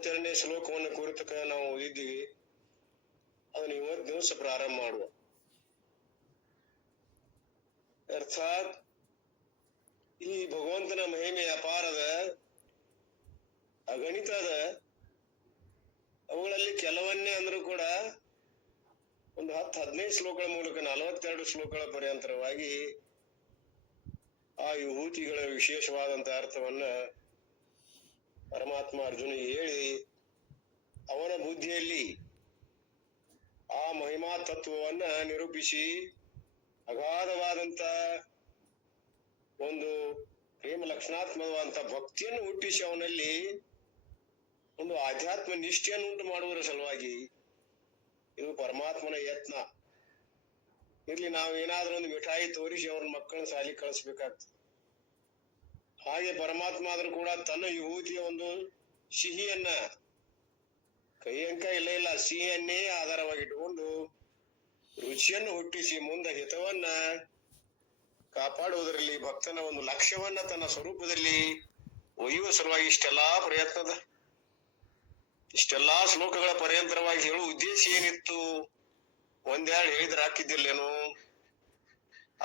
42ನೇ ಶ್ಲೋಕವನ್ನು ಕುರಿತಕ ನಾವು ಓದಿದ್ದೀವಿ. ಅದನ್ನು ಇವತ್ತು ದಿವಸ ಪ್ರಾರಂಭ ಮಾಡುವ. ಅರ್ಥಾತ್ ಈ ಭಗವಂತನ ಮಹಿಮೆ ಅಪಾರದ, ಅಗಣಿತದ. ಅವುಗಳಲ್ಲಿ ಕೆಲವನ್ನೇ ಅಂದ್ರೂ ಕೂಡ ಒಂದು 10-15 ಶ್ಲೋಕಗಳ ಮೂಲಕ 42 ಶ್ಲೋಕಗಳ ಪರ್ಯಂತರವಾಗಿ ಆ ವಿಭೂತಿಗಳ ವಿಶೇಷವಾದಂತಹ ಅರ್ಥವನ್ನ ಪರಮಾತ್ಮ ಅರ್ಜುನಿಗೆ ಹೇಳಿ ಅವನ ಬುದ್ಧಿಯಲ್ಲಿ ಆ ಮಹಿಮಾ ತತ್ವವನ್ನ ನಿರೂಪಿಸಿ ಅಗಾಧವಾದಂತ ಒಂದು ಪ್ರೇಮ ಲಕ್ಷಣಾತ್ಮಕವಾದಂತ ಭಕ್ತಿಯನ್ನು ಹುಟ್ಟಿಸಿ ಅವನಲ್ಲಿ ಒಂದು ಆಧ್ಯಾತ್ಮ ನಿಷ್ಠೆಯನ್ನು ಉಂಟು ಮಾಡುವುದರ ಸಲುವಾಗಿ ಇದು ಪರಮಾತ್ಮನ ಯತ್ನ. ಇರ್ಲಿ, ನಾವೇನಾದ್ರೂ ಒಂದು ಮಿಠಾಯಿ ತೋರಿಸಿ ಅವ್ರ ಮಕ್ಕಳನ್ನ ಶಾಲಿ ಕಳಿಸ್ಬೇಕಾಗ್ತದೆ. ಹಾಗೆ ಪರಮಾತ್ಮ ಆದ್ರೂ ಕೂಡ ತನ್ನ ವಿಭೂತಿಯ ಒಂದು ಸಿಹಿಯನ್ನ, ಕೈ ಅಂಕ ಇಲ್ಲ ಸಿಹಿಯನ್ನೇ ಆಧಾರವಾಗಿಟ್ಟುಕೊಂಡು ರುಚಿಯನ್ನು ಹುಟ್ಟಿಸಿ ಮುಂದೆ ಹಿತವನ್ನ ಕಾಪಾಡುವುದರಲ್ಲಿ ಭಕ್ತನ ಒಂದು ಲಕ್ಷ್ಯವನ್ನ ತನ್ನ ಸ್ವರೂಪದಲ್ಲಿ ಒಯ್ಯುವ ಸಲುವಾಗಿ ಇಷ್ಟೆಲ್ಲಾ ಪ್ರಯತ್ನದ, ಇಷ್ಟೆಲ್ಲಾ ಶ್ಲೋಕಗಳ ಪರ್ಯಂತರವಾಗಿ ಹೇಳುವ ಉದ್ದೇಶ ಏನಿತ್ತು? ಒಂದೆರಡು ಹೇಳಿದ್ರೆ ಹಾಕಿದ್ದಿಲ್ಲೇನು?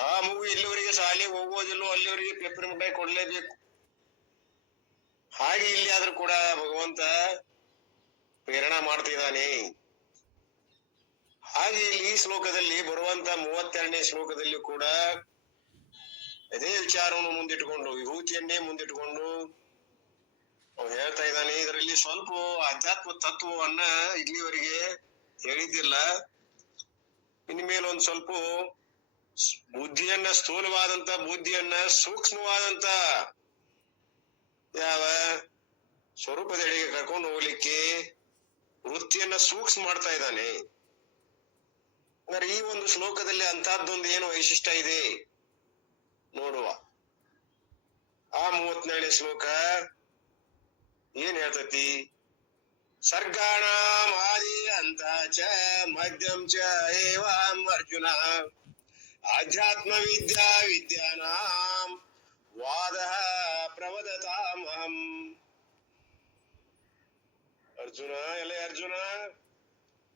ಆ ಮಗು ಇಲ್ಲಿವರೆಗೆ ಶಾಲೆಗೆ ಹೋಗುವುದಿಲ್ಲೋ ಅಲ್ಲಿವರೆಗೆ ಪೇಪರ್ ಮಿಠಾಯಿ ಕೊಡ್ಲೇಬೇಕು. ಹಾಗೆ ಇಲ್ಲಿ ಆದ್ರೂ ಕೂಡ ಭಗವಂತ ಪ್ರೇರಣಾ ಮಾಡ್ತಿದ್ದಾನೆ. ಹಾಗೆ ಇಲ್ಲಿ ಈ ಶ್ಲೋಕದಲ್ಲಿ ಬರುವಂತ 32ನೇ ಶ್ಲೋಕದಲ್ಲಿ ಕೂಡ ಅದೇ ವಿಚಾರವನ್ನು ಮುಂದಿಟ್ಟುಕೊಂಡು, ವಿಭೂತಿಯನ್ನೇ ಮುಂದಿಟ್ಟುಕೊಂಡು ಅವ್ನು ಹೇಳ್ತಾ ಇದ್ದಾನೆ. ಇದರಲ್ಲಿ ಸ್ವಲ್ಪ ಆಧ್ಯಾತ್ಮ ತತ್ವವನ್ನ ಇಲ್ಲಿವರೆಗೆ ಹೇಳಿದ್ದಿಲ್ಲ. ಇನ್ಮೇಲೆ ಒಂದ್ ಸ್ವಲ್ಪ ಬುದ್ಧಿಯನ್ನ, ಸ್ಥೂಲವಾದಂತ ಬುದ್ಧಿಯನ್ನ ಸೂಕ್ಷ್ಮವಾದಂತ ಯಾವ ಸ್ವರೂಪದೆಡೆಗೆ ಕರ್ಕೊಂಡು ಹೋಗ್ಲಿಕ್ಕೆ ವೃತ್ತಿಯನ್ನ ಸೂಕ್ಷ್ಮ ಮಾಡ್ತಾ ಇದ್ದಾನೆ. ಅಂದ್ರೆ ಈ ಒಂದು ಶ್ಲೋಕದಲ್ಲಿ ಅಂತಹದ್ದೊಂದು ಏನು ವೈಶಿಷ್ಟ್ಯ ಇದೆ ನೋಡುವ. ಆ 34ನೇ ಶ್ಲೋಕ ಏನ್ ಹೇಳ್ತತಿ? ಸರ್ಗಾಣಾಂ ಆದಿ ಅಂತ ಚ ಮಧ್ಯಂ ಚ ಏವಾಂ ಅರ್ಜುನ ಆಧ್ಯಾತ್ಮ ವಿದ್ಯಾ ವಿದ್ಯಾನಾಂ ವಾದ ಪ್ರವದತಾಮಹಂ. ಅರ್ಜುನ, ಎಲೆ ಅರ್ಜುನ,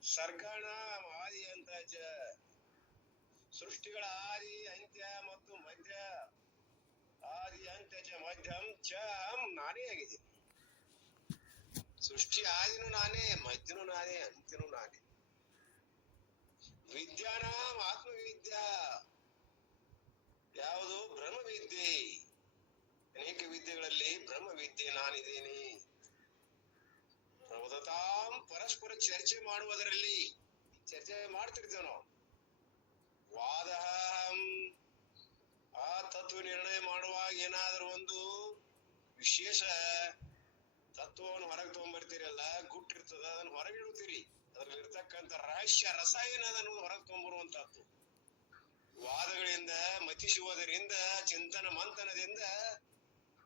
ಸರ್ಗಾಣಾಂ ಆದಿ ಅಂತ ಚ, ಸೃಷ್ಟಿಗಳ ಆದಿ ಅಂತ್ಯ ಮತ್ತು ಮಧ್ಯ, ಆದಿ ಅಂತ್ಯ ಚ ಮಧ್ಯಂ ಚ ನಾನೇ ಆಗಿದೆ. ಸೃಷ್ಟಿ ಆದಿನೂ ನಾನೇ, ಮಧ್ಯನೂ ನಾನೇ, ಅಂತ್ಯನೂ ನಾನೇ. ವಿದ್ಯಾನಾಂ ಆತ್ಮವಿದ್ಯಾ, ಯಾವುದು? ಬ್ರಹ್ಮವಿದ್ಯೆ. ಅನೇಕ ವಿದ್ಯೆಗಳಲ್ಲಿ ಬ್ರಹ್ಮವಿದ್ಯೆ ನಾನಿದ್ದೇನೆ. ಪ್ರವದತಾಂ, ಪರಸ್ಪರ ಚರ್ಚೆ ಮಾಡುವುದರಲ್ಲಿ, ಚರ್ಚೆ ಮಾಡ್ತಿರ್ತೇವೆ ನಾವು. ವಾದ, ಆ ತತ್ವ ನಿರ್ಣಯ ಮಾಡುವಾಗ ಏನಾದ್ರೂ ಒಂದು ವಿಶೇಷ ತತ್ವವನ್ನು ಹೊರಗೆ ತಗೊಂಡ್ಬರ್ತೀರಲ್ಲ, ಗುಟ್ಟಿರ್ತದ, ಅದನ್ನ ಹೊರಗಿಡುತ್ತೀರಿ. ಅದ್ರಲ್ಲಿ ಇರ್ತಕ್ಕಂಥ ರಹಸ್ಯ ರಸ ಏನದ ಅನ್ನೋದು ಹೊರಗೆ ತಗೊಂಡ್ಬರುವಂತಹದ್ದು. ವಾದಗಳಿಂದ, ಮತಿಸುವುದರಿಂದ, ಚಿಂತನ ಮಂಥನದಿಂದ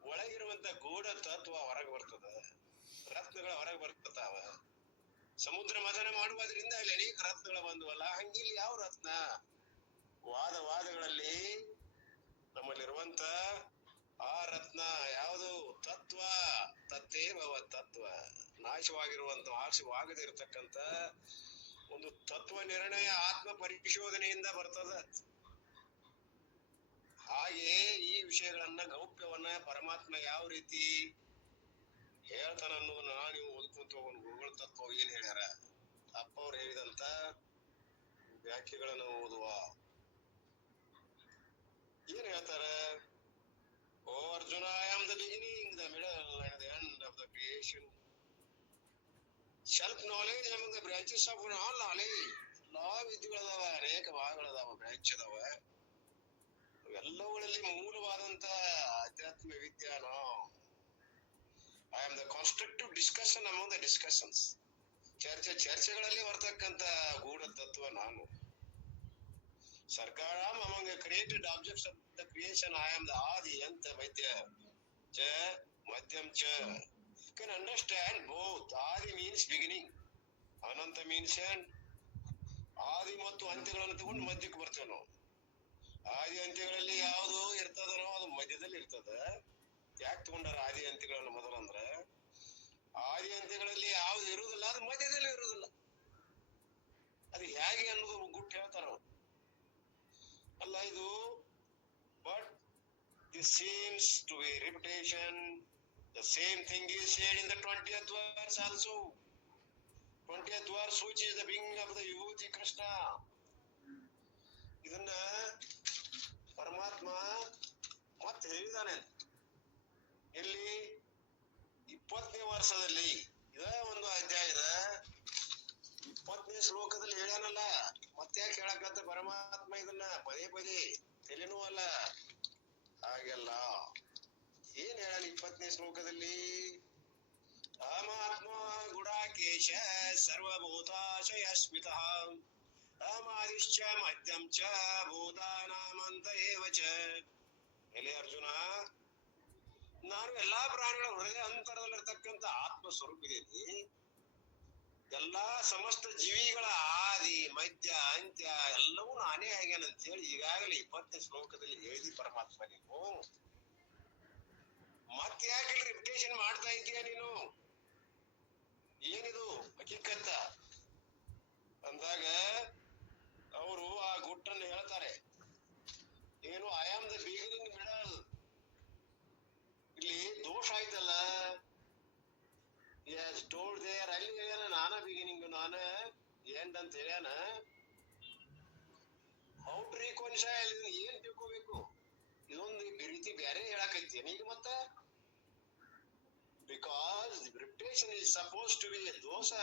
ಒಳಗಿರುವಂತ ಗೂಢ ತತ್ವ ಹೊರಗೆ ಬರ್ತದ, ರತ್ನಗಳ ಹೊರಗೆ ಬರ್ತಾವ. ಸಮುದ್ರ ಮಥನ ಮಾಡುವುದರಿಂದ ಅಲ್ಲಿ ಅನೇಕ ರತ್ನಗಳು ಬಂದವಲ್ಲ, ಹಂಗಿಲ್ಲಿ ಯಾವ ರತ್ನ? ವಾದಗಳಲ್ಲಿ ನಮ್ಮಲ್ಲಿರುವಂತ ಆ ರತ್ನ ಯಾವುದು? ತತ್ವ. ತತ್ತೇವ ತತ್ವ. ನಾಶವಾಗಿರುವಂತ, ನಾಶವಾಗದಿರತಕ್ಕಂತ ಒಂದು ತತ್ವ ನಿರ್ಣಯ ಆತ್ಮ ಪರಿಶೋಧನೆಯಿಂದ ಬರ್ತದ. ಹಾಗೆ ಈ ವಿಷಯಗಳನ್ನ, ಗೌಪ್ಯವನ್ನ ಪರಮಾತ್ಮ ಯಾವ ರೀತಿ ಹೇಳ್ತಾನ ಅನ್ನೋದನ್ನ ನೀವು ಓದ್ಕೊಂತ ಹೋಗೋಣ. ಗುರುಗಳ ತತ್ವ ಏನ್ ಹೇಳ್ಯಾರ, ಅಪ್ಪ ಅವ್ರು ಹೇಳಿದಂತ ವ್ಯಾಖ್ಯೆಗಳನ್ನ ಓದುವ. ಏನ್ ಹೇಳ್ತಾರ? ಓ Arjuna, I am the beginning, the middle and the end of the creation. Self knowledge among the branches of all knowledge. ಎಲ್ಲಾ ವಿದ್ಯೆಗಳದಾವ, ಅನೇಕ ಭಾಗಗಳದಾವ, ಬ್ರಾಂಚ್ ಅದಾವ. ಎಲ್ಲವುಗಳಲ್ಲಿ ಮೂಲವಾದಂತ ಆಧ್ಯಾತ್ಮ ವಿದ್ಯಾನ. I am the constructive discussion among the discussions. ಚರ್ಚೆಗಳಲ್ಲಿ ಬರ್ತಕ್ಕಂತ ಗೂಢ ತತ್ವ ನಾನು. Sargaram among the created objects of the creation, I am the Adi, Anta, Madhya, Cha, Madhyam, Cha. You can understand both. Adi means beginning, Ananta means end. Adi ಮತ್ತು ಅಂತ್ಯಗಳನ್ನು ತಗೊಂಡು ಮಧ್ಯಕ್ಕೆ ಬರ್ತೇವೆ ನಾವು. ಆದಿ ಅಂತ್ಯಗಳಲ್ಲಿ ಯಾವುದು ಇರ್ತದನೋ ಅದು ಮಧ್ಯದಲ್ಲಿ ಇರ್ತದ. ಯಾಕೆ ತಗೊಂಡಾರ ಆದಿ ಅಂತ್ಯಗಳನ್ನು ಮೊದಲಂದ್ರ, ಆದಿ ಅಂತ್ಯ ಪದಗಳಲ್ಲಿ ಯಾವ್ದು ಇರುವುದಿಲ್ಲ, ಅದು ಮಧ್ಯದಲ್ಲಿ ಇರುವುದಿಲ್ಲ. ಅದು ಹೇಗೆ ಅನ್ನೋದು ಗುಟ್ಟು ಹೇಳ್ತಾರ ಅವ್ರು. ಅಲ್ಲ ಇದು but this seems to be repetition. The same thing is said in the 20th verse also. 20th verse, which is the beginning of the Vibhuti Krishna. ಇದನ್ನ ಪರಮಾತ್ಮ ಮತ್ತೆ ಹೇಳಿದಾನೆ ಇಲ್ಲಿ 20ನೇ ವರ್ಷದಲ್ಲಿ. ಇದ ಒಂದು ಅಧ್ಯಾಯದ 20ನೇ ಶ್ಲೋಕದಲ್ಲಿ ಹೇಳ್ಯಾನಲ್ಲ. ಮತ್ತೆ ಯಾಕೆ ಹೇಳಕತ್ತ ಪರಮಾತ್ಮ ಇದನ್ನ ಪದೇ ಪದೇ? ತಿಳಿನೂ ಅಲ್ಲ ಹಾಗೆಲ್ಲ. ಏನ್ ಹೇಳಲಿ 20ನೇ ಶ್ಲೋಕದಲ್ಲಿ? ಅಹಮಾತ್ಮ ಗುಡಾಕೇಶ ಸರ್ವಭೂತಾಶಯ ಸ್ಮಿತಃ ಅಹಮಾದಿಶ್ಚ ಮಧ್ಯಂ ಚ ಭೂತಾನಾಮಂತ ಏವ ಚ. ಎಲೆ ಅರ್ಜುನ, ನಾನು ಎಲ್ಲಾ ಪ್ರಾಣಿಗಳ ಹೃದಯ ಅಂತರದಲ್ಲಿರ್ತಕ್ಕಂಥ ಆತ್ಮ ಸ್ವರೂಪ ಇದ್ದೀನಿ. ಎಲ್ಲಾ ಸಮಸ್ತ ಜೀವಿಗಳ ಆದಿ ಮಧ್ಯ ಅಂತ್ಯ ಎಲ್ಲವೂ ನಾನೇ ಆಗ್ಯಾನಂತ ಹೇಳಿ ಈಗಾಗಲೇ 20ನೇ ಶ್ಲೋಕದಲ್ಲಿ ಹೇಳಿದಿ ಪರಮಾತ್ಮ. ನೀವು ಮತ್ತೆ ಯಾಕೆ ರಿಪಿಟೇಷನ್ ಮಾಡ್ತಾ ಇದ್ದೀಯ ನೀನು? ಏನಿದು ಹಕೀಕತ್ತ ಅಂದಾಗ ಅವರು ಆ ಗುಟ್ಟನ್ನು ಹೇಳ್ತಾರೆ. ಏನು? I am the beginning middle. ಇಲ್ಲಿ ದೋಷ ಆಯ್ತಲ್ಲ. ಟೋಲ್ಡ್ ದೇರ್, ಅಲ್ಲಿ ಹೇಳ್ಯಾನ ನಾನ ಬಿಗಿನಿಂಗ್ ನಾನ ಎಂಡ್ ಅಂತ ಹೇಳ್ಯಾನ. How to reconcile? ಏನ್ ತಿಳ್ಕೋಬೇಕು? ಇದೊಂದು ರೀತಿ ಬೇರೆ ಹೇಳಕೈತಿ ಈಗ ಮತ್ತ. Because repetition is suppose to be a ದೋಷ.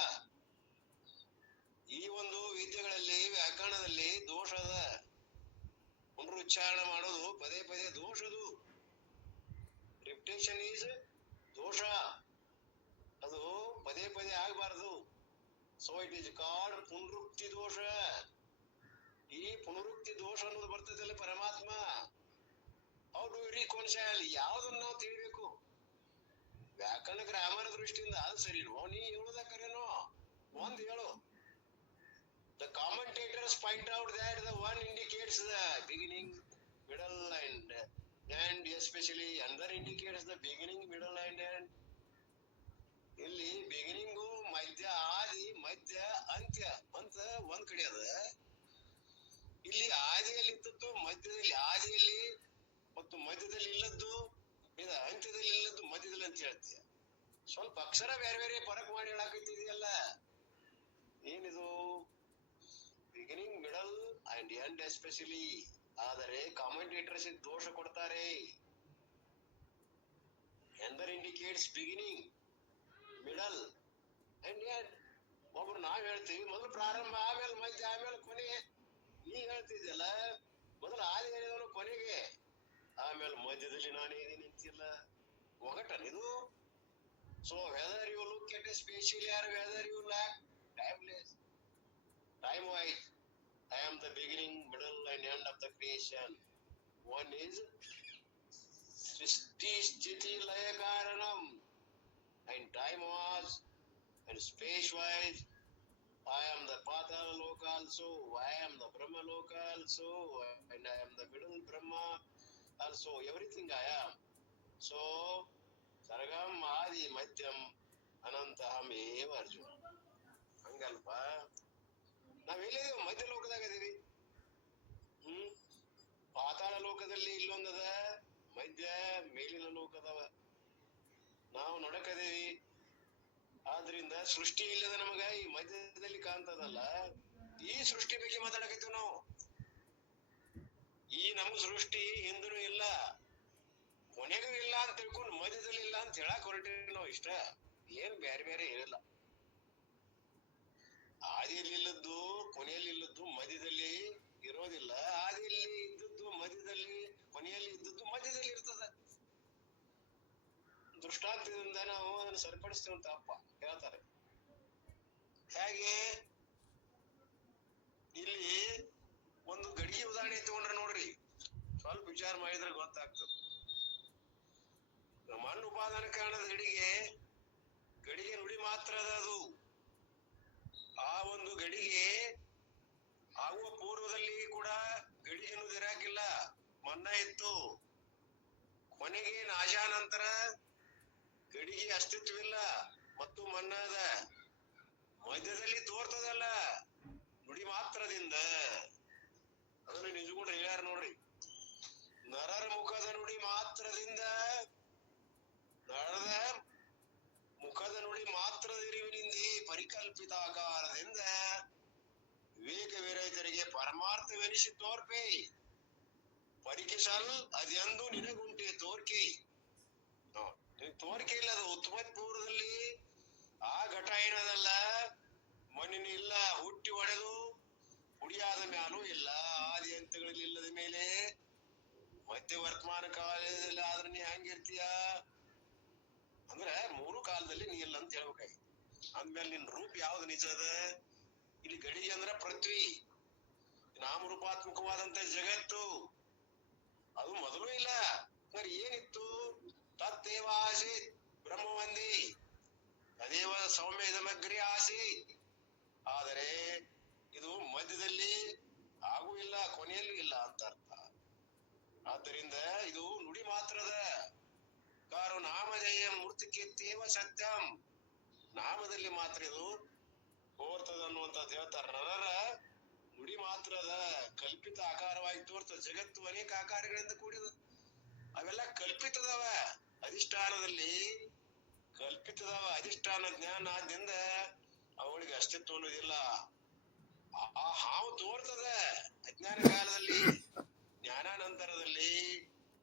ಈ ಒಂದು ವಿದ್ಯೆಗಳಲ್ಲಿ ವ್ಯಾಕರಣದಲ್ಲಿ ದೋಷದ ಪುನರುಚ್ಚಾರಣೆ ಮಾಡೋದು ಪದೇ ಪದೇ ದೋಷದು. ರಿಪಿಟೇಷನ್ ಈಸ್ ದೋಷ, ಅದು ಪದೇ ಪದೇ ಆಗಬಾರದು. ಸೊ ಇಟ್ ಈಸ್ ಕಾಲ್ಡ್ ಪುನರುಕ್ತಿ ದೋಷ. ಈ ಪುನರುಕ್ತಿ ದೋಷ ಅನ್ನೋದು ಬರ್ತದಲ್ಲ ಪರಮಾತ್ಮ. How do reconcile? ಯಾವ್ದನ್ನ ನಾವು ತಿಳಿಬೇಕು? ವ್ಯಾಕರಣ ಗ್ರಾಮರ್ ದೃಷ್ಟಿಯಿಂದ ಅದು ಸರಿನೋ? ನೀ ಹೇಳುದ ಕರೆನೋ? ಒಂದ್ ಹೇಳು. The commentators point out that the one indicates the beginning, middle and especially another indicates the beginning, middle and end. ಇಲ್ಲಿ ಬಿಗಿನಿಂಗು, ಮಧ್ಯ, ಆದಿ, ಮಧ್ಯ, ಅಂತ್ಯ ಅಂತ ಒಂದ್ ಕಡೆ ಅದ. ಇಲ್ಲಿ ಆದಿಯಲ್ಲಿ ಇದ್ದದ್ದು, ಮಧ್ಯದಲ್ಲಿ, ಆದಿಯಲ್ಲಿ ಮತ್ತು ಮಧ್ಯದಲ್ಲಿ ಇಲ್ಲದ್ದು, ಇದು ಅಂತ್ಯದಲ್ಲಿ ಇಲ್ಲದ್ದು, ಮಧ್ಯದಲ್ಲಿ ಅಂತ ಹೇಳ್ತೀಯ. ಸ್ವಲ್ಪ ಅಕ್ಷರ ಬೇರೆ ಬೇರೆ ಫರಕ್ ಮಾಡಿ ಹೇಳಾಕತ್ತಿದೆಯಲ್ಲ. ಏನಿದು? Beginning, middle and end especially. ಆದರೆ ಕಾಮೆಂಟೇಟರ್ಸ್ ದೋಷ ಕೊಡ್ತಾರೆ. ಎಂದರ್ indicates beginning, middle and end. ಒಬ್ರು ನಾವ್ ಹೇಳ್ತೀವಿ ಮೊದಲು ಪ್ರಾರಂಭ, ಆಮೇಲೆ ಮಧ್ಯ, ಆಮೇಲೆ ಕೊನೆ. ನೀ ಹೇಳ್ತಿದ್ಯಲ್ಲ ಮೊದಲು ಆದಿ ಹೇಳಿದವನು ಕೊನೆಗೆ, ಆಮೇಲೆ ಮಧ್ಯದಲ್ಲಿ ನಾನೇ ಇದೀನಿ ಅಂತಿಲ್ಲ. ಒಗಟನಿದು. So whether you look at a spatially or whether you lack timeless, time wise, I am the beginning, middle and end of the creation. One is Srishti Sthiti Laya Karanam, and time was and space wise I am the Patala Loka also, I am the Brahma Loka also, and I am the middle Brahma also. Everything I am. So Sargam Adi Madhyam Anantaham Eva Arjuna. ಹಂಗಲ್ಪ. ನಾವೆಲ್ಲಿದ್ದೀವಿ? ಮಧ್ಯ ಲೋಕದಾಗ ಇದೀವಿ. ಪಾತಾಳ ಲೋಕದಲ್ಲಿ ಇಲ್ಲೊಂದದ, ಮಧ್ಯ ಮೇಲಿನ ಲೋಕದವ. ನಾವು ನಡಕದೇವಿ. ಆದ್ರಿಂದ ಸೃಷ್ಟಿ ಇಲ್ಲದ ನಮಗ ಈ ಮಧ್ಯದಲ್ಲಿ ಕಾಣ್ತದಲ್ಲ, ಈ ಸೃಷ್ಟಿ ಬಗ್ಗೆ ಮಾತಾಡಕತ್ತೀವಿ ನಾವು. ಈ ನಮಗ ಸೃಷ್ಟಿ ಹಿಂದೂ ಇಲ್ಲ, ಕೊನೆಗೂ ಇಲ್ಲ ಅಂತ ತಿಳ್ಕೊಂಡು ಮಧ್ಯದಲ್ಲಿ ಇಲ್ಲ ಅಂತ ಹೇಳಕ್ ಹೊರಟಿವಿ ನಾವು. ಇಷ್ಟ ಏನ್ ಬೇರೆ ಬೇರೆ ಹೇಳಿಲ್ಲ. ಆದಿಯಲ್ಲಿ ಇಲ್ಲದ್ದು, ಕೊನೆಯಲ್ಲಿ ಇಲ್ಲದ್ದು, ಮಧ್ಯದಲ್ಲಿ ಇರೋದಿಲ್ಲ. ಆದಿಯಲ್ಲಿ ಇದ್ದದ್ದು ಮಧ್ಯದಲ್ಲಿ, ಕೊನೆಯಲ್ಲಿ ಇದ್ದದ್ದು ಮಧ್ಯದಲ್ಲಿ ಇರ್ತದ. ದೃಷ್ಟಾಂತದಿಂದ ನಾವು ಅದನ್ನು ಸರಿಪಡಿಸ್ತೇವೆ ಅಂತ ಅಪ್ಪ ಹೇಳ್ತಾರೆ. ಹೇಗೆ? ಇಲ್ಲಿ ಒಂದು ಗಡಿಗೆ ಉದಾಹರಣೆ ತಗೊಂಡ್ರೆ ನೋಡ್ರಿ, ಸ್ವಲ್ಪ ವಿಚಾರ ಮಾಡಿದ್ರೆ ಗೊತ್ತಾಗ್ತದೆ. ಮಣ್ಣು ಉಪಾದಾನ ಕಾರಣದ ಗಡಿಗೆ ನುಡಿ ಮಾತ್ರ ಅದು. ಆ ಒಂದು ಗಡಿಗೆ ಆಗುವ ಪೂರ್ವದಲ್ಲಿ ಕೂಡ ಗಡಿಗೆ ಅನ್ನೋದು ಇರಾಕಿಲ್ಲ, ಮಣ್ಣ ಇತ್ತು. ಕೊನೆಗೆ ನಾಶಾನಂತರ ಗಡಿಗೆ ಅಸ್ತಿತ್ವವಿಲ್ಲ, ಮತ್ತು ಮನ್ನದ ಮಧ್ಯದಲ್ಲಿ ತೋರ್ತದಲ್ಲ ನುಡಿ ಮಾತ್ರದಿಂದ. ಅದನ್ನ ನಿಜಗುಂಡ್ರು ಹೇಳ್ಯಾರ ನೋಡ್ರಿ. ನರರ ಮುಖದ ನುಡಿ ಮಾತ್ರದಿಂದ, ನರದ ಮುಖದ ನುಡಿ ಮಾತ್ರದ ಇರುವಿನಿಂದ ಪರಿಕಲ್ಪಿತ ಆಕಾರದಿಂದ ವಿವೇಕ ವಿರಹಿತರಿಗೆ ಪರಮಾರ್ಥವೆನಿಸಿ ತೋರ್ಪೆ. ಪರಿಕಿಸಲ್ ಅದೆಂದು ನಿನಗುಂಟೆ ತೋರ್ಕೆ. ತೋರ್ಕೆ ಇಲ್ಲ, ಅದು ಉತ್ಪತ್ತಿ ಪೂರ್ವದಲ್ಲಿ ಆ ಘಟ ಏನದಲ್ಲ ಮಣ್ಣಿನ ಇಲ್ಲ, ಹುಟ್ಟಿ ಒಡೆದು ಹುಡಿಯಾದ ಮ್ಯಾಲೂ ಇಲ್ಲ, ಆದಿ ಹಂತಗಳಲ್ಲಿ ಇಲ್ಲದ ಮೇಲೆ ಮಧ್ಯ ವರ್ತಮಾನ ಕಾಲದಲ್ಲಿ ಆದ್ರೆ ನೀ ಹೆಂಗಿರ್ತೀಯ ಅಂದ್ರೆ ಮೂರು ಕಾಲದಲ್ಲಿ ನೀ ಇಲ್ಲ ಅಂತ ಹೇಳ್ಬೇಕಾಗಿ. ಅಂದ್ಮೇಲೆ ನಿನ್ ರೂಪ ಯಾವ್ದು ನಿಜದ? ಇಲ್ಲಿ ಗಡಿಗೆ ಅಂದ್ರ ಪೃಥ್ವಿ, ನಾಮರೂಪಾತ್ಮಕವಾದಂತ ಜಗತ್ತು, ಅದು ಮೊದಲು ಇಲ್ಲ. ಏನಿತ್ತು? ತತ್ತೇವ ಆಸೀತ್ ಬ್ರಹ್ಮವಂದಿ ತದೇವ ಸೌಮ್ಯ ಇದಮಗ್ರಿ ಆಸೀತ್. ಆದರೆ ಇದು ಮಧ್ಯದಲ್ಲಿ ಹಾಗೂ ಇಲ್ಲ, ಕೊನೆಯಲ್ಲೂ ಇಲ್ಲ ಅಂತ ಅರ್ಥ. ಆದ್ದರಿಂದ ಇದು ನುಡಿ ಮಾತ್ರದ. ಕಾರು ನಾಮಧೇಯ ಮೂರ್ತಿಕೆ ತೇವ ಸತ್ಯಂ, ನಾಮದಲ್ಲಿ ಮಾತ್ರ ಇದು ತೋರ್ತದ ಅನ್ನುವಂಥದ್ದು ಹೇಳ್ತಾರ. ನರರ ನುಡಿ ಮಾತ್ರದ ಕಲ್ಪಿತ ಆಕಾರವಾಗಿ ತೋರ್ತದ. ಜಗತ್ತು ಅನೇಕ ಆಕಾರಗಳಿಂದ ಕೂಡಿದ, ಅವೆಲ್ಲ ಕಲ್ಪಿತದವ. ಅಧಿಷ್ಠಾನದಲ್ಲಿ ಕಲ್ಪಿತದವ. ಅಧಿಷ್ಠಾನ ಜ್ಞಾನದಿಂದ ಅವಳಿಗೆ ಅಸ್ತಿತ್ವ ಅನ್ನೋದಿಲ್ಲ. ಆ ಹಾವು ತೋರ್ತದ ಅಜ್ಞಾನ ಕಾಲದಲ್ಲಿ, ಜ್ಞಾನಾನಂತರದಲ್ಲಿ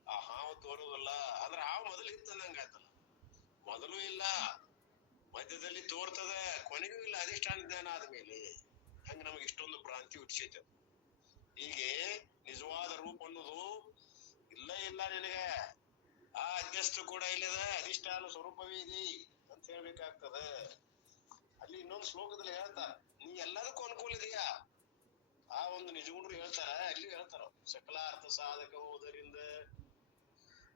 ಆ ಹಾವು ತೋರುವುದಿಲ್ಲ. ಅಂದ್ರೆ ಹಾವು ಮೊದಲು ಇತ್ತಂದಂಗ ಆಯ್ತಲ್ಲ. ಮೊದಲು ಇಲ್ಲ, ಮಧ್ಯದಲ್ಲಿ ತೋರ್ತದ, ಕೊನೆಗೂ ಇಲ್ಲ ಅಧಿಷ್ಠಾನ ಜ್ಞಾನ ಆದ್ಮೇಲೆ. ಹಂಗ ನಮಗೆ ಇಷ್ಟೊಂದು ಭ್ರಾಂತಿ ಹುಟ್ಟಿಸೈತೆ. ಹೀಗೆ ನಿಜವಾದ ರೂಪ ಅನ್ನೋದು ಇಲ್ಲ ಇಲ್ಲ ನಿನಗೆ. ಆ ಅಧ್ಯಸ್ಥ ಕೂಡ ಇಲ್ಲದ, ಅಧಿಷ್ಠಾನ ಸ್ವರೂಪವೇ ಇದೆ ಅಂತ ಹೇಳ್ಬೇಕಾಗ್ತದ. ಅಲ್ಲಿ ಇನ್ನೊಂದು ಶ್ಲೋಕದಲ್ಲಿ ಹೇಳ್ತಾರ, ನೀ ಎಲ್ಲದಕ್ಕೂ ಅನುಕೂಲ ಇದೆಯಾ. ಆ ಒಂದು ನಿಜಗುಂಡ್ರು ಹೇಳ್ತಾರ, ಅಲ್ಲಿ ಹೇಳ್ತಾರ, ಸಕಲಾರ್ಥ ಸಾಧಕ ಹೋದರಿಂದ,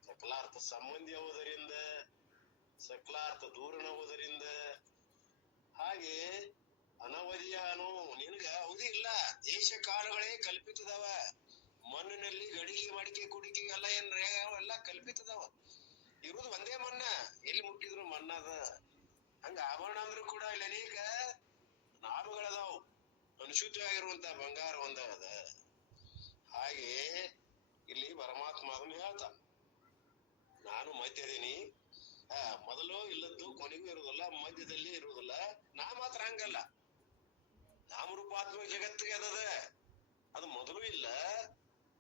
ಸಕಲಾರ್ಥ ಸಂಬಂಧಿ ಹೋದರಿಂದ, ಸಕಲಾರ್ಥ ದೂರನ ಹೋದರಿಂದ, ಹಾಗೆ ಅನವಧಿಯಾನು ನಿನಗ ಅವಧಿ ಇಲ್ಲ. ದೇಶ ಕಾಲಗಳೇ ಕಲ್ಪಿತದವ. ಮಣ್ಣಿನಲ್ಲಿ ಗಡಿಗೆ ಮಡಿಕೆ ಕುಡಿಕೆ ಎಲ್ಲ ಏನ್ರೆ ಅವೆಲ್ಲ ಕಲ್ಪಿತದವ. ಇರುವುದು ಒಂದೇ ಮಣ್ಣ, ಎಲ್ಲಿ ಮುಟ್ಟಿದ್ರು ಮಣ್ಣದ. ಹಂಗ ಆಭರಣ ಅಂದ್ರೂ ಕೂಡ ಇಲ್ಲಿ ಅನೇಕ ನಾಮಗಳದಾವು. ಅನುಶುದ್ಧವಾಗಿರುವಂತ ಬಂಗಾರ ಒಂದದ. ಹಾಗೆ ಇಲ್ಲಿ ಪರಮಾತ್ಮ ಅದನ್ನು ಹೇಳ್ತ, ನಾನು ಮಧ್ಯದೀನಿ. ಮೊದಲು ಇಲ್ಲದ್ದು ಕೊನೆಗೂ ಇರುವುದಿಲ್ಲ, ಮಧ್ಯದಲ್ಲಿ ಇರುವುದಿಲ್ಲ. ನಾ ಮಾತ್ರ ಹಂಗಲ್ಲ. ನಾಮರೂಪಾತ್ಮಕ ಜಗತ್ತಿಗೆ ಅದದ, ಅದು ಮೊದಲು ಇಲ್ಲ,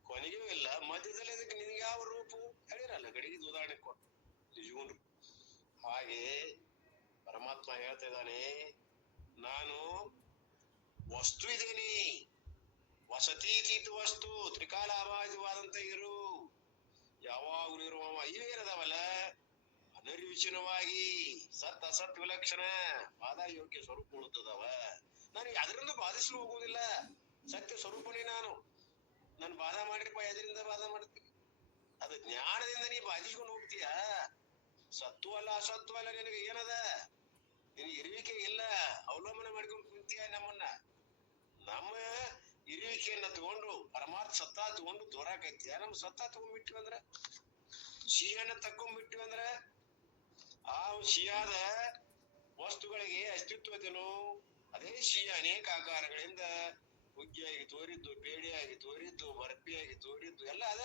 ಕೊನೆಗೂ ಇಲ್ಲ, ಮಧ್ಯದಲ್ಲಿ. ಅದಕ್ಕೆ ನಿನ್ಗೆ ಯಾವ ರೂಪು ಹೇಳಿರಲ್ಲ, ಗಡಿಗೆ ಉದಾಹರಣೆ ಕೊಟ್ಟು ನಿಜಗುಂಡ್ರು. ಹಾಗೆ ಪರಮಾತ್ಮ ಹೇಳ್ತಾ ಇದ್ದಾನೆ, ನಾನು ವಸ್ತು ಇದ್ದೇನೆ. ವಸತೀತೀತ ವಸ್ತು, ತ್ರಿಕಾಲಾಭಾಸವಾದಂತ ಇರು, ಯಾವಾಗಲೂ ಇರುವವ. ಇವೇನದಾವಲ್ಲ ಅನಿರ್ವಿಚನವಾಗಿ ಸತ್ ಅಸತ್ ವಿಲಕ್ಷಣ ಬಾಧಾಯೋಗ್ಯ ಸ್ವರೂಪ ಉಳಿತದವ. ನನಗೆ ಅದರಿಂದ ಬಾಧಿಸಲು ಹೋಗುವುದಿಲ್ಲ. ಸತ್ಯ ಸ್ವರೂಪನೇ ನಾನು. ನಾನು ಬಾಧ ಮಾಡಿರಪ್ಪ, ಎದರಿಂದ ಬಾಧ ಮಾಡ್ತೀನಿ? ಅದು ಜ್ಞಾನದಿಂದ ನೀ ಬಾಧಿಸ್ಕೊಂಡು ಹೋಗ್ತೀಯ. ಸತ್ವ ಅಲ್ಲ ಅಸತ್ವ ಅಲ್ಲ, ನಿನಗೆ ಏನದ? ನಿನಗೆ ಇರುವಿಕೆ ಇಲ್ಲ, ಅವಲಂಬನೆ ಮಾಡ್ಕೊಂಡು ಕುಂತೀಯ ನಮ್ಮನ್ನ. ನಮ್ಮ ಇರುವಿಕೆಯನ್ನ ತಗೊಂಡು ಪರಮಾರ್ಥ ಸತ್ತಾ ತಗೊಂಡು ತೋರಾಕೈತಿಯ. ನಮ್ ಸತ್ತಾ ತಗೊಂಡ್ಬಿಟ್ಟಿವಿ ಅಂದ್ರ, ಸಿಹಿಯನ್ನ ತಕ್ಕೊಂಡ್ಬಿಟ್ಟಿವಿ ಅಂದ್ರ, ಆ ಸಿಹಿಯಾದ ವಸ್ತುಗಳಿಗೆ ಅಸ್ತಿತ್ವದನು ಅದೇ ಸಿಹಿ ಅನೇಕ ಆಕಾರಗಳಿಂದ ಹುಗ್ಗಿಯಾಗಿ ತೋರಿದ್ದು, ಬೇಡಿಯಾಗಿ ತೋರಿದ್ದು, ಬರ್ಪಿಯಾಗಿ ತೋರಿದ್ದು ಎಲ್ಲ ಅದ.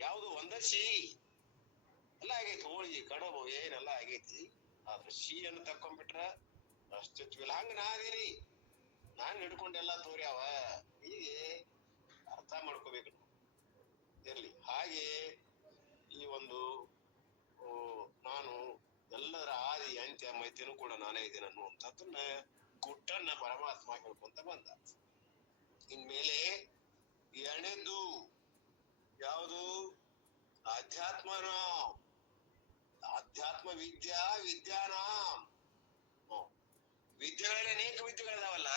ಯಾವುದು ಒಂದ ಸಿಹಿ ಎಲ್ಲ ಆಗೈತಿ. ಹೋಳಿಗೆ ಕಡಬು ಏನೆಲ್ಲ ಆಗೈತಿ. ಆದ್ರೆ ಸಿಹಿಯನ್ನು ತಕ್ಕೊಂಡ್ಬಿಟ್ರ ಅಸ್ತಿತ್ವ ಇಲ್ಲ. ಹಂಗ ನಾದೇನಿ, ನಾನ್ ಹಿಡ್ಕೊಂಡೆಲ್ಲ ತೋರ್ಯಾವ. ಹೀಗೆ ಅರ್ಥ ಮಾಡ್ಕೋಬೇಕು ಇರ್ಲಿ. ಹಾಗೆ ಈ ಒಂದು ನಾನು ಎಲ್ಲರ ಆದಿ ಅಂತ್ಯ ಮೈತ್ಯನೂ ಕೂಡ ನಾನೇ ಇದ್ದೇನೆ ಅನ್ನುವಂಥದ್ದನ್ನ ಗುಟ್ಟನ್ನ ಪರಮಾತ್ಮ ಹೇಳ್ಕೊಂತ ಬಂದ. ಇನ್ಮೇಲೆ ಎರಡನೇದ್ದು ಯಾವುದು? ಆಧ್ಯಾತ್ಮನ, ಆಧ್ಯಾತ್ಮ ವಿದ್ಯಾ ವಿದ್ಯಾನ. ವಿದ್ಯೆಗಳಲ್ಲಿ ಅನೇಕ ವಿದ್ಯೆಗಳಿದಾವಲ್ಲ,